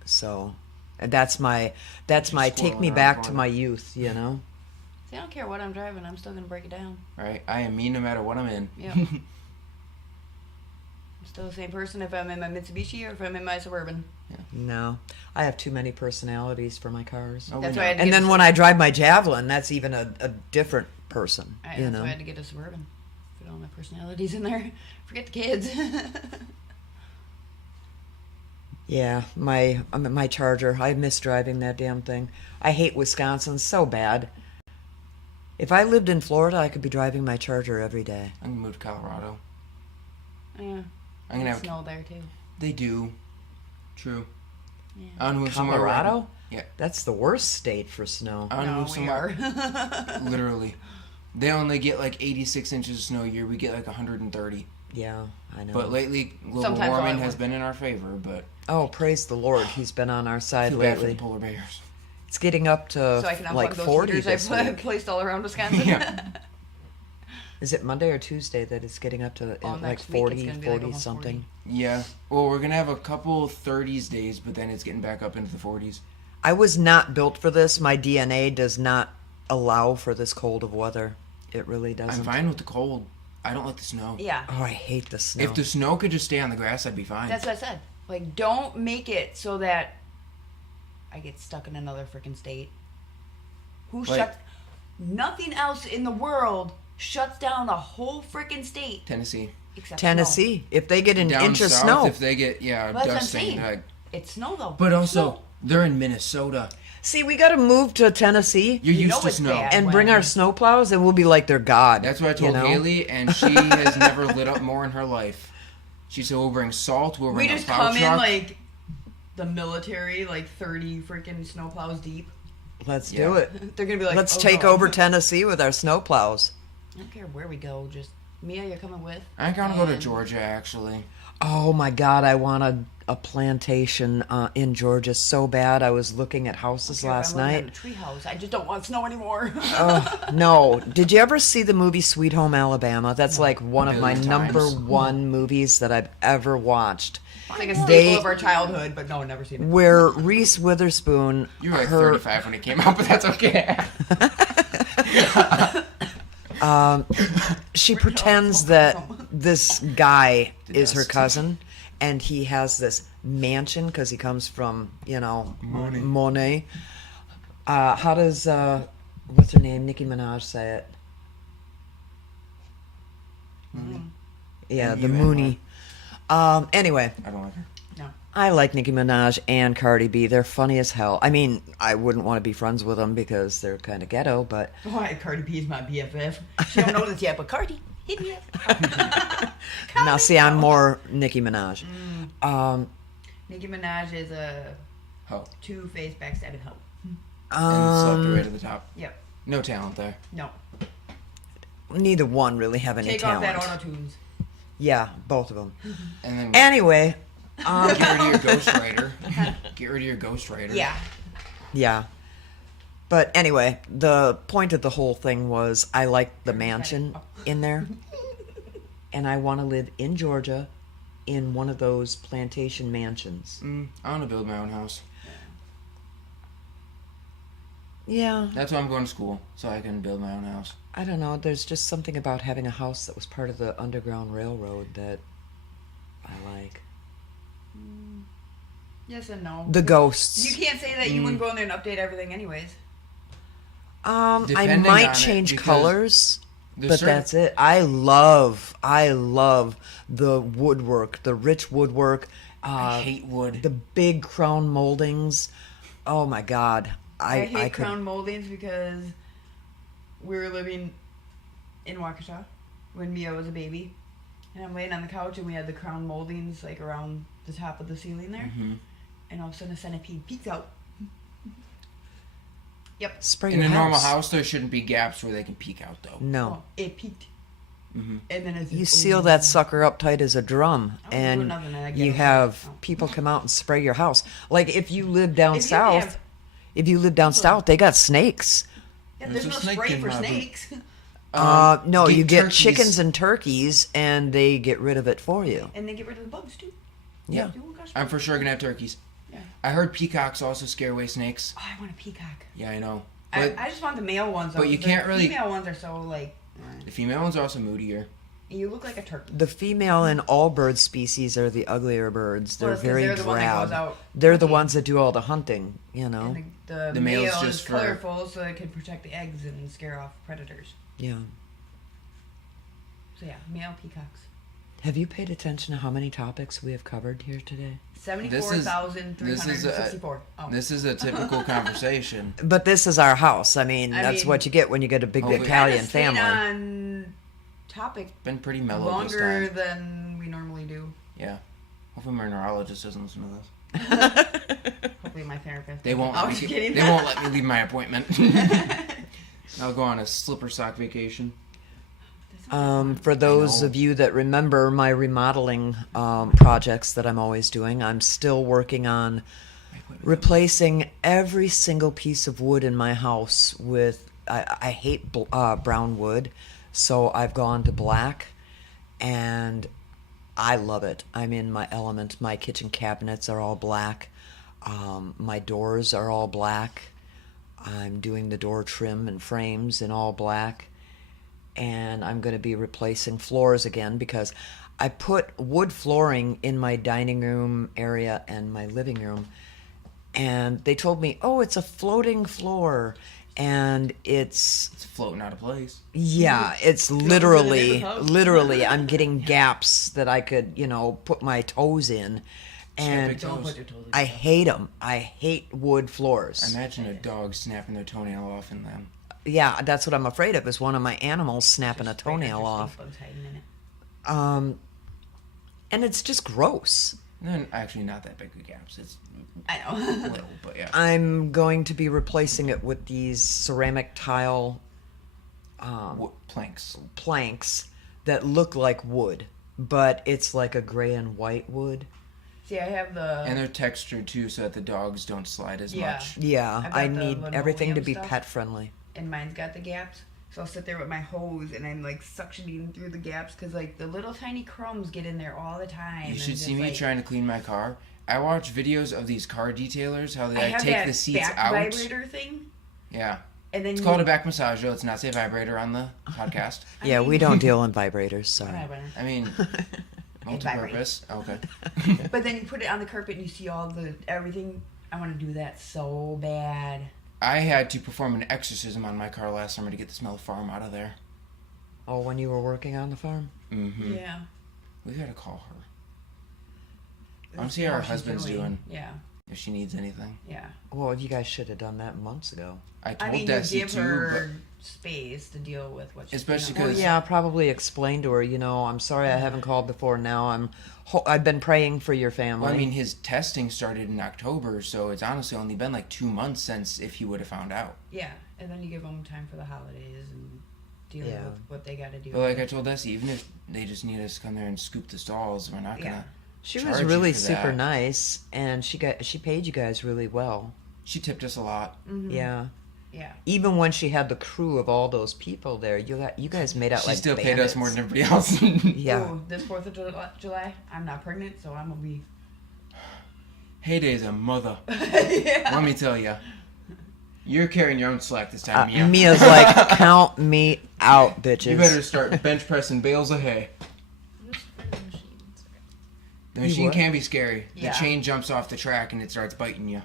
So, and that's my take squirreling me around back the to corner. my youth. You know. See, I don't care what I'm driving. I'm still going to break it down. Right? I am mean no matter what I'm in. Yeah. I'm Still the same person if I'm in my Mitsubishi or if I'm in my Suburban. No, I have too many personalities for my cars. Oh, That's we why I know. had to And get then a when I drive my Javelin, that's even a different person. You That's know. why I had to get a Suburban. Put all my personalities in there. Forget the kids. Yeah, my Charger. I miss driving that damn thing. I hate Wisconsin so bad. If I lived in Florida, I could be driving my Charger every day. I'm gonna move to Colorado. Yeah. I'm gonna have. Snow there too. They do. True. Yeah. I want to move somewhere. Colorado? Yeah. That's the worst state for snow. I want to No, move we somewhere. are. Literally, they only get like 86 inches of snow a year. We get like 130. Yeah, I know. But lately, global Sometimes all warming at has once. been in our favor. But Oh, praise the Lord. He's been on our I side feel bad for the lately. polar bears. It's getting up to So I can unplug like those 40 heaters this I've week. placed all around Wisconsin. Yeah. Is it Monday or Tuesday that it's getting up to All like next week 40, it's gonna be, like, 40 almost something? Yeah. Well, we're gonna have a couple 30s days, but then it's getting back up into the 40s. I was not built for this. My DNA does not allow for this cold of weather. It really doesn't. I'm fine with the cold. I don't like the snow. Yeah. Oh, I hate the snow. If the snow could just stay on the grass, I'd be fine. That's what I said. Like, don't make it so that I get stuck in another freaking state. Who Like- shuts? Nothing else in the world shuts down a whole freaking state Tennessee. except snow. Tennessee, if they get an Down inch of south, snow. if they get That's what I'm dusting, saying. like, It's snow though. but also Snow. they're in Minnesota. See, we got to move to Tennessee You're You used know to it's snow. bad. and bring when- our snowplows, and we'll be like their god. That's what I told you know? Haley, and she has never lit up more in her life. She said, "We'll bring salt. We'll We bring just a plow come in truck." like the military, like 30 freaking snowplows deep. Let's Yeah. do it. They're gonna be like, Let's oh, take no. over Tennessee with our snowplows. I don't care where we go. Just Mia, you're coming with. I gotta go to And- Georgia actually. Oh my God, I want a plantation in Georgia so bad. I was looking at houses last I'm night. in a tree house. I just don't want snow anymore. No, did you ever see the movie Sweet Home Alabama? That's like one of my Million number times. one movies that I've ever watched. It's like a staple They- of our childhood, but no, never seen it. Where Reese Witherspoon, You were like her 35 when it came out, but that's okay. she pretends that this guy The is her dust. cousin, and he has this mansion because he comes from Monet. How does what's her name, Nicki Minaj, say it? Yeah, the M-U-N-Y. Mooney. Anyway, I don't like her. No. I like Nicki Minaj and Cardi B. They're funny as hell. I mean, I wouldn't want to be friends with them because they're kind of ghetto, but Why Cardi B is my BFF. She don't know this yet, but Cardi, hit me up. now see, I'm more Nicki Minaj. Nicki Minaj is a Ho. two-faced backstabbing hoe. And slept her way to the top. Yep. No talent there. No. Neither one really have any Take off talent. that auto-tunes. Yeah, both of them. And then Anyway, get rid of your ghostwriter. Get rid of your ghostwriter. Yeah. yeah. But anyway, the point of the whole thing was I like the mansion in there, and I want to live in Georgia in one of those plantation mansions. I want to build my own house. Yeah, That's why I'm going to school, so I can build my own house. I don't know. There's just something about having a house that was part of the Underground Railroad that I like. Yes and no. The ghosts. You can't say that you wouldn't go in there and update everything anyways. I Depending might on it, change because colors, there's but certain- that's it. I love the woodwork, the rich woodwork, I hate wood. the big crown moldings. Oh my God, I hate could. crown moldings because we were living in Waukesha when Mia was a baby. And I'm laying on the couch and we had the crown moldings like around the top of the ceiling there. Mhm. And all of a sudden a centipede peeks out. Yep. Spray In your a normal house. house, there shouldn't be gaps where they can peek out, though. No, Well, it peeked. Mhm. And then as you seal that sucker up tight as a drum, I wouldn't do and nothing, and I get you it. have Oh. people come out and spray your house. Like if you live down If you south, have- if you live down south, they got snakes. Yeah, There's there's a no snake spray in for my boot. snakes. No, you get turkeys. chickens and turkeys, and they get rid of it for you. And they get rid of the bugs too. Yeah. You got I'm for sure gonna have turkeys. Yeah. I heard peacocks also scare away snakes. Oh, I want a peacock. Yeah, I know. I But just want the male ones. Though. but you The can't really- female ones are so like. the female ones are also moodier. You look like a turkey. The female in all bird species are the uglier birds. They're Well, it's 'cause very they're the one that drab. goes out they're the hunting. ones that do all the hunting, you know. And the The male's male just is for- colorful so it can protect the eggs and scare off predators. Yeah. So yeah, male peacocks. Have you paid attention to how many topics we have covered here today? 74,364. Oh. This is a typical conversation. But this is our house. I mean, I that's mean, what you get when you get a big Hopefully- Italian Kinda stayed family. on topic Been pretty mellow longer this time. than we normally do. Yeah. Hopefully my neurologist doesn't listen to this. Hopefully my therapist. They won't. I Let was me, kidding. they won't let me leave my appointment. I'll go on a slipper sock vacation. For those know. of you that remember my remodeling projects that I'm always doing, I'm still working on replacing every single piece of wood in my house with. I hate brown wood, so I've gone to black, and I love it. I'm in my element. My kitchen cabinets are all black. My doors are all black. I'm doing the door trim and frames in all black. And I'm going to be replacing floors again because I put wood flooring in my dining room area and my living room. And they told me, oh, it's a floating floor. And it's, It's floating out of place. yeah, it's literally, I'm getting gaps that I could, put my toes in. And big Don't toes. put your toes in. I hate them. I hate wood floors. Imagine a dog snapping their toenail off in them. Yeah, that's what I'm afraid of, is one of my animals snapping a Just right toenail after off. stink bugs hiding in it. And it's just gross. Then actually not that big of gaps. It's I know. little, but yeah. I'm going to be replacing it with these ceramic tile Planks. planks that look like wood, but it's like a gray and white wood. See, I have the. And they're textured too so that the dogs don't slide as Yeah. much. Yeah, I've I got the need everything to linoleum be stuff. pet friendly. And mine's got the gaps. So I'll sit there with my hose and I'm like suctioning through the gaps because like the little tiny crumbs get in there all the time. You and should just, see me like, trying to clean my car. I watch videos of these car detailers, how I they have take that the seats back out. vibrator thing, Yeah. and then It's called a back massager. Let's not say vibrator on the podcast. Yeah, we don't deal in vibrators, sorry. I mean, multi-purpose. Okay. But then you put it on the carpet and you see all the everything. I want to do that so bad. I had to perform an exorcism on my car last summer to get the smell of farm out of there. Oh, when you were working on the farm? Mm-hmm. Yeah. We gotta call her. I want to see how her she's husband's doing. Yeah. If she needs anything. Yeah. Well, you guys should have done that months ago. I told I mean, Desi you give too, her space to deal with what she's Especially doing. Well, 'Cause- yeah, probably explain to her, I'm sorry I haven't called before now. I've been praying for your but family. well, I mean, his testing started in October, so it's honestly only been like 2 months since if he would have found out. Yeah, and then you give them time for the holidays and deal Yeah. with what they got to do. But like I told Desi, even if they just need us to come there and scoop the stalls, we're not gonna. Yeah. She was charge you really for super that. nice, and she paid you guys really well. She tipped us a lot. Mhm. Yeah. Yeah. Even when she had the crew of all those people there, you guys made out She like still paid us bandits. more than everybody else. Yeah. Ooh, this 4th of July, I'm not pregnant, so I'm gonna be. Heyday's a mother. Yeah. Let me tell you. You're carrying your own slack this time, Mia. Mia's like, count me out, bitches. You better start bench pressing bales of hay. The You machine what? can be scary. Yeah. The chain jumps off the track and it starts biting you.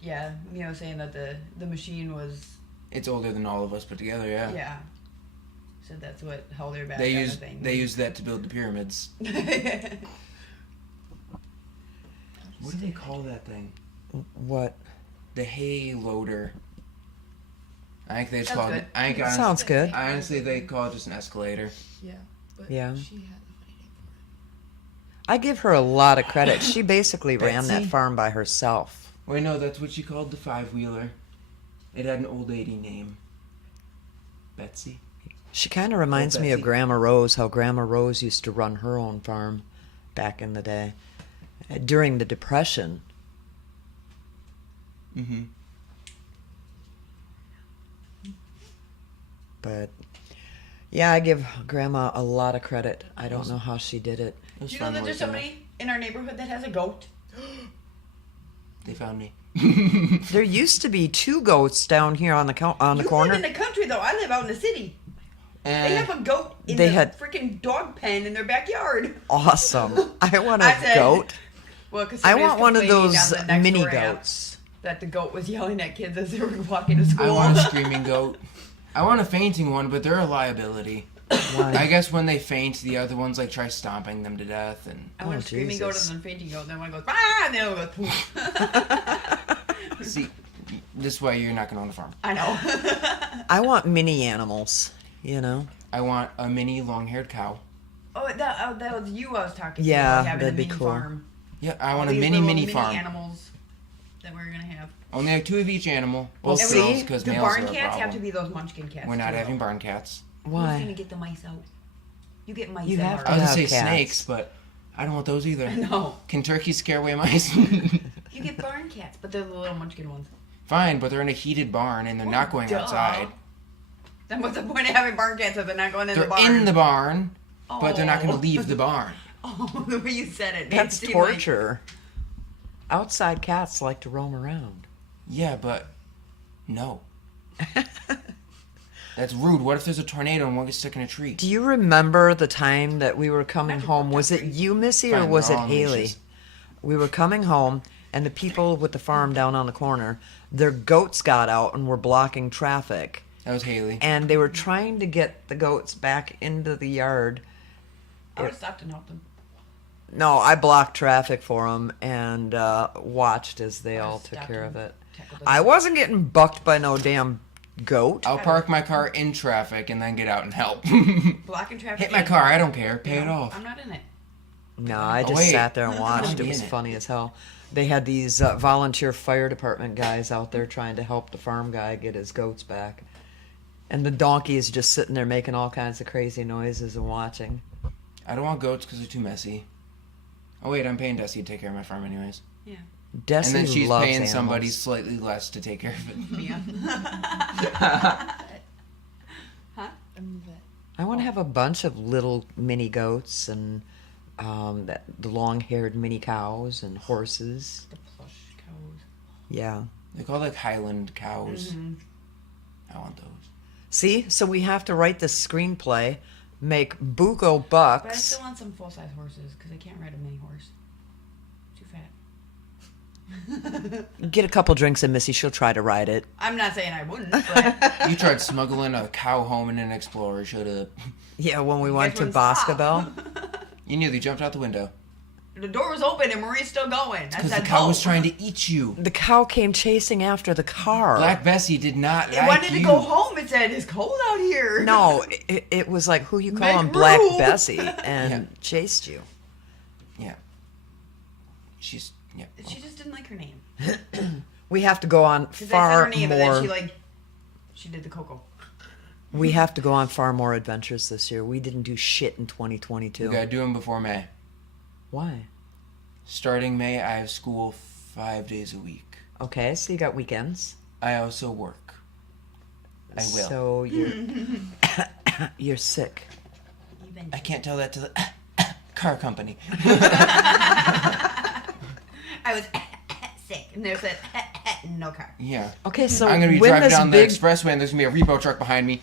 Yeah, Mia was saying that the machine was. It's older than all of us put together, yeah. Yeah. So that's what held her back. They kind used of thing. they used that to build the pyramids. What do they call that thing? What? The hay loader. I think they just Sounds call it. good. I think Sounds good. honestly they call it just an escalator. Yeah. But Yeah. she had a funny name for I give her a lot of credit. She basically ran that Betsy? farm by herself. Wait, no, that's what she called the 5-wheeler. It had an old lady name. Betsy. She kind of reminds me of Betsy. Grandma Rose, how Grandma Rose used to run her own farm back in the day. During the Depression. Mm-hmm. But yeah, I give Grandma a lot of credit. I don't know how she did it. It was Do you know fun that there's working somebody in our neighborhood that has a goat? there. They found me. There used to be 2 goats down here on the You corner. live in the country though. I live out in the city. They have a goat in They the had- freaking dog pen in their backyard. Awesome. I want a I said- goat. Well, because I want one of those mini goats. That the goat was yelling at kids as they were walking to school. I want a screaming goat. I want a fainting one, but they're a liability. I Why? guess when they faint, the other ones like try stomping them to death, and I want Oh, a screaming goat Jesus. and then a fainting goat, and then one goes, ah, and the other one goes, poof. see, this way you're not gonna own a farm. I know. I want mini animals, you know? I want a mini long-haired cow. that was you I was talking to. Yeah, about having that'd a be mini cool. farm. Yeah, I All want a these mini little farm. animals that we're gonna have. Only like 2 of each animal. Well, Both see, males, because The males barn are a cats have problem. to be those munchkin cats. We're not too, having though. barn cats. Who's gonna Why? get the mice out? You get mice You out. have I to was gonna have say cats. snakes, but I don't want those either. No. Can turkeys scare away mice? You get barn cats, but they're the little munchkin ones. Fine, but they're in a heated barn and they're not going Duh. outside. Then what's the point of having barn cats if they're not going in They're the barn? in the barn, but they're not going Oh. to leave the barn. Oh, the way you said it. made That's it seem like- torture. Outside cats like to roam around. Yeah, but no. That's rude. What if there's a tornado and one gets stuck in a tree? Do you remember the time that we were coming Magic home? World Was it Country. you, Missy, or Fine, was they're it all Haley? leashes. We were coming home, and the people with the farm down on the corner, their goats got out and were blocking traffic. That was Haley. And they were trying to get the goats back into the yard. I would have stopped and helped them. No, I blocked traffic for them and watched as they all took stopped care of and it. tackled them. I wasn't getting bucked by no damn goat. I'll park my car in traffic and then get out and help. Blocking traffic. Hit my and- car. I don't care. Pay it No, off. I'm not in it. No, I Oh, just wait. sat there and watched. It Be was in it. funny as hell. They had these volunteer fire department guys out there trying to help the farm guy get his goats back. And the donkey is just sitting there making all kinds of crazy noises and watching. I don't want goats because they're too messy. Oh wait, I'm paying Desi to take care of my farm anyways. Desi And then she's loves paying animals. somebody slightly less to take care of it. Mia. I want to have a bunch of little mini goats and the long-haired mini cows and horses. The plush cows. Yeah. They're called like Highland cows. Mm-hmm. I want those. See, so we have to write this screenplay, make buco But I bucks. still want some full-size horses because I can't ride a mini horse. Too fat. Get a couple drinks in Missy, she'll try to ride it. I'm not saying I wouldn't, but You tried smuggling a cow home in an Explorer. Should have. Yeah, when we went to guys wouldn't stop. Boscobel. You nearly jumped out the window The door was open and Marie's still going. I because the said, cow "Go." was trying to eat you. The cow came chasing after the car. Black Bessie did not It like wanted to you. go home. It said, "It's cold out here." No, it was like who you Make calling Black room. Bessie and Yeah. chased you. Yeah. She's yeah. She just didn't like her name. We have to go on Because I said far her name more. and then she did the cocoa. We have to go on far more adventures this year. We didn't do shit in 2022. We gotta do them before May. Why? Starting May, I have school 5 days a week. Okay, so you got weekends. I also work. I will. So you're sick. I can't tell that to the car company. I was sick, and they said, "No car." Yeah. Okay, so I'm gonna be win driving this down big the expressway and there's gonna be a repo truck behind me.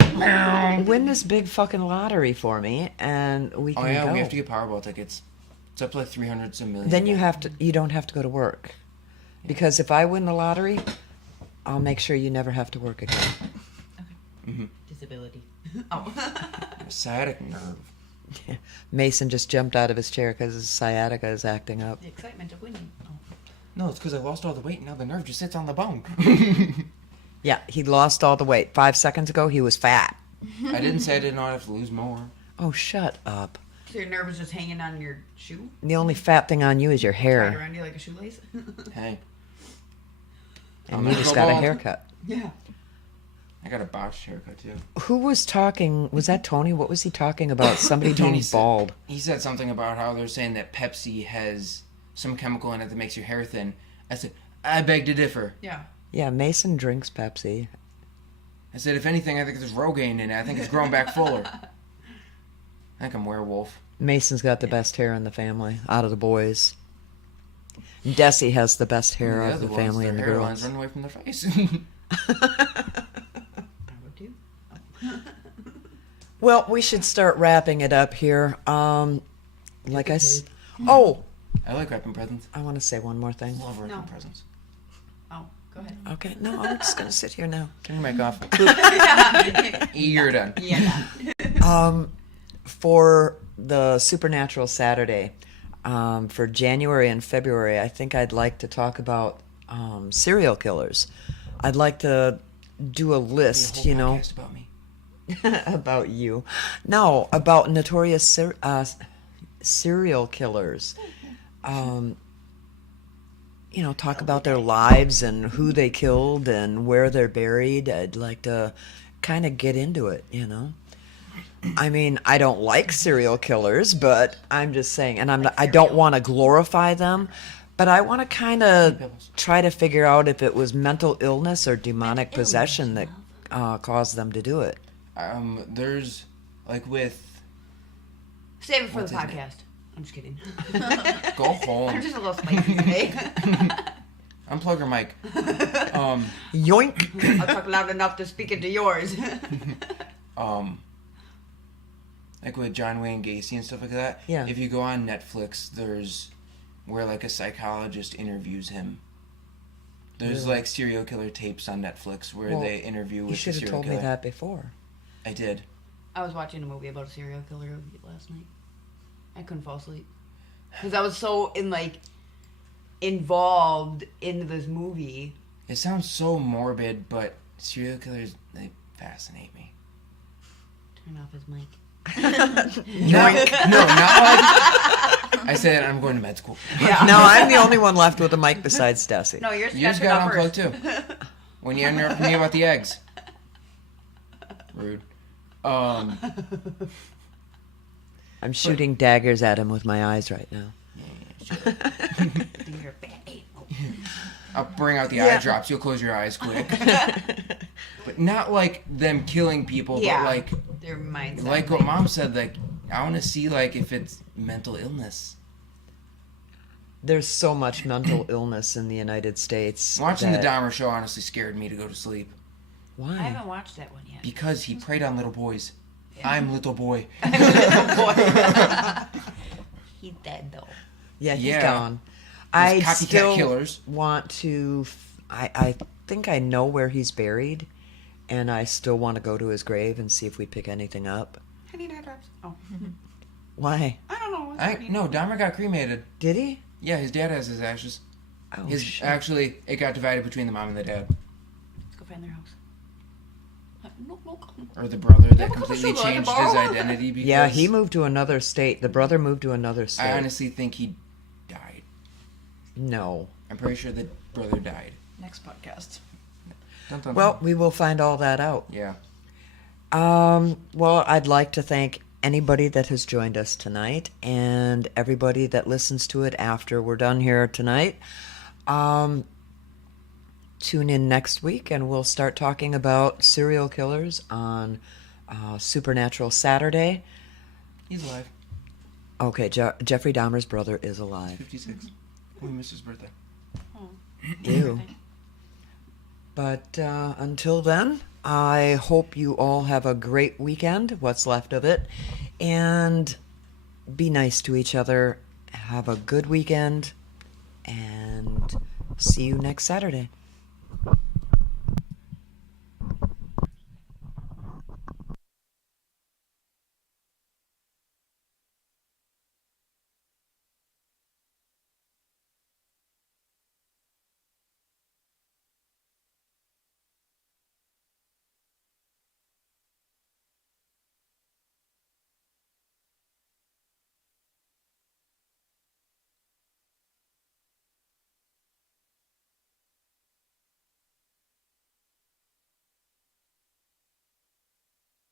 win this big fucking lottery for me, and we Oh can yeah, go. we have to get Powerball tickets. It's up to like 300 some million. Then you have to. You don't have to go to work, because if I win the lottery, I'll make sure you never have to work again. Disability. Oh. Sciatic nerve. Mason just jumped out of his chair because his sciatica is acting up. The excitement of winning. Oh. No, it's because I lost all the weight and now the nerve just sits on the bone. Yeah, he lost all the weight. 5 seconds ago, he was fat. I didn't say I didn't have to lose more. Oh, shut up. So your nerve was just hanging on your shoe? The only fat thing on you is your Tied hair, around you like a shoelace? Hey, and you just got a haircut. Yeah. I got a botched haircut too. Who was talking? Was that Tony? What was he talking about? Somebody Tony being said- bald. He said something about how they're saying that Pepsi has some chemical in it that makes your hair thin. I said, I beg to differ. Yeah. Yeah, Mason drinks Pepsi. I said, if anything, I think there's Rogaine in it. I think it's grown back fuller. I think I'm werewolf. Mason's got the best hair in the family, out of the boys. Desi has the best hair The of the other family ones, and the their hairlines girls. run away from their face. I would too. Well, we should start wrapping it up here. Like I s- Oh, I like wrapping presents. I want to say one more thing. Love wrapping No. presents. Oh, go ahead. Okay, no, I'm just going to sit here now. Turn your mic off. You're done. Yeah. For the Supernatural Saturday, for January and February, I think I'd like to talk about serial killers. I'd like to do a list, Whole you know, podcast about me. about you. No, about notorious serial killers. You know, talk about their lives and who they killed and where they're buried. I'd like to kind of get into it, you know. I mean, I don't like serial killers, but I'm just saying, and I don't want to glorify them, but I want to kind of try to figure out if it was mental illness or demonic possession that caused them to do it. There's like with Save it for What's the his name? podcast. I'm just kidding. go home. I'm just a little spicy today. Unplug your mic. Yoink! I'll talk loud enough to speak into yours. Like with John Wayne Gacy and stuff like that. Yeah. If you go on Netflix, there's where like a psychologist interviews him. There's like serial killer tapes on Netflix where Well, they interview You with the should have serial told killer. me that before. I did. I was watching a movie about a serial killer last night. I couldn't fall asleep because I was so involved in this movie. It sounds so morbid, but serial killers, they fascinate me. Turn off his mic. Yoink! No, not like I said I'm going to med school. Yeah. Now I'm the only one left with a mic besides Desi. No, yours You just got got turned off unplugged first. too. When you interrupted me about the eggs. Rude. I'm shooting daggers at him with my eyes right now. You're a bad ape. I'll bring out the Yeah. eye drops. You'll close your eyes quick. But not like them killing people, Yeah. but like Their mindset. like what Mom said. Like I want to see like if it's mental illness. There's so much mental illness in the United States. Watching that- the Dahmer show honestly scared me to go to sleep I Why? haven't watched that one yet. because he preyed on little boys. I'm little boy. He's dead though. Yeah, he's Yeah. gone. I These copycat still killers. want to. I think I know where he's buried, and I still want to go to his grave and see if we pick anything up. I need eye drops. Oh, Why? I don't know. No, Dahmer got cremated. Did he? Yeah, his dad has his ashes. Oh shit! Actually, it got divided between the mom and the dad, Let's go find their house. No, come. or the brother that but completely sugar, I can changed his borrow. identity. Because Yeah, he moved to another state. The brother moved to another state. I honestly think he died. No. I'm pretty sure the brother died. Next podcast. Dun, dun, Well, dun. we will find all that out. Yeah. Well, I'd like to thank anybody that has joined us tonight and everybody that listens to it after we're done here tonight. Tune in next week and we'll start talking about serial killers on Supernatural Saturday. He's alive. Okay, Jeffrey Dahmer's brother is alive. 56. We missed his birthday. Ew. But until then, I hope you all have a great weekend, what's left of it, and be nice to each other. Have a good weekend, and see you next Saturday.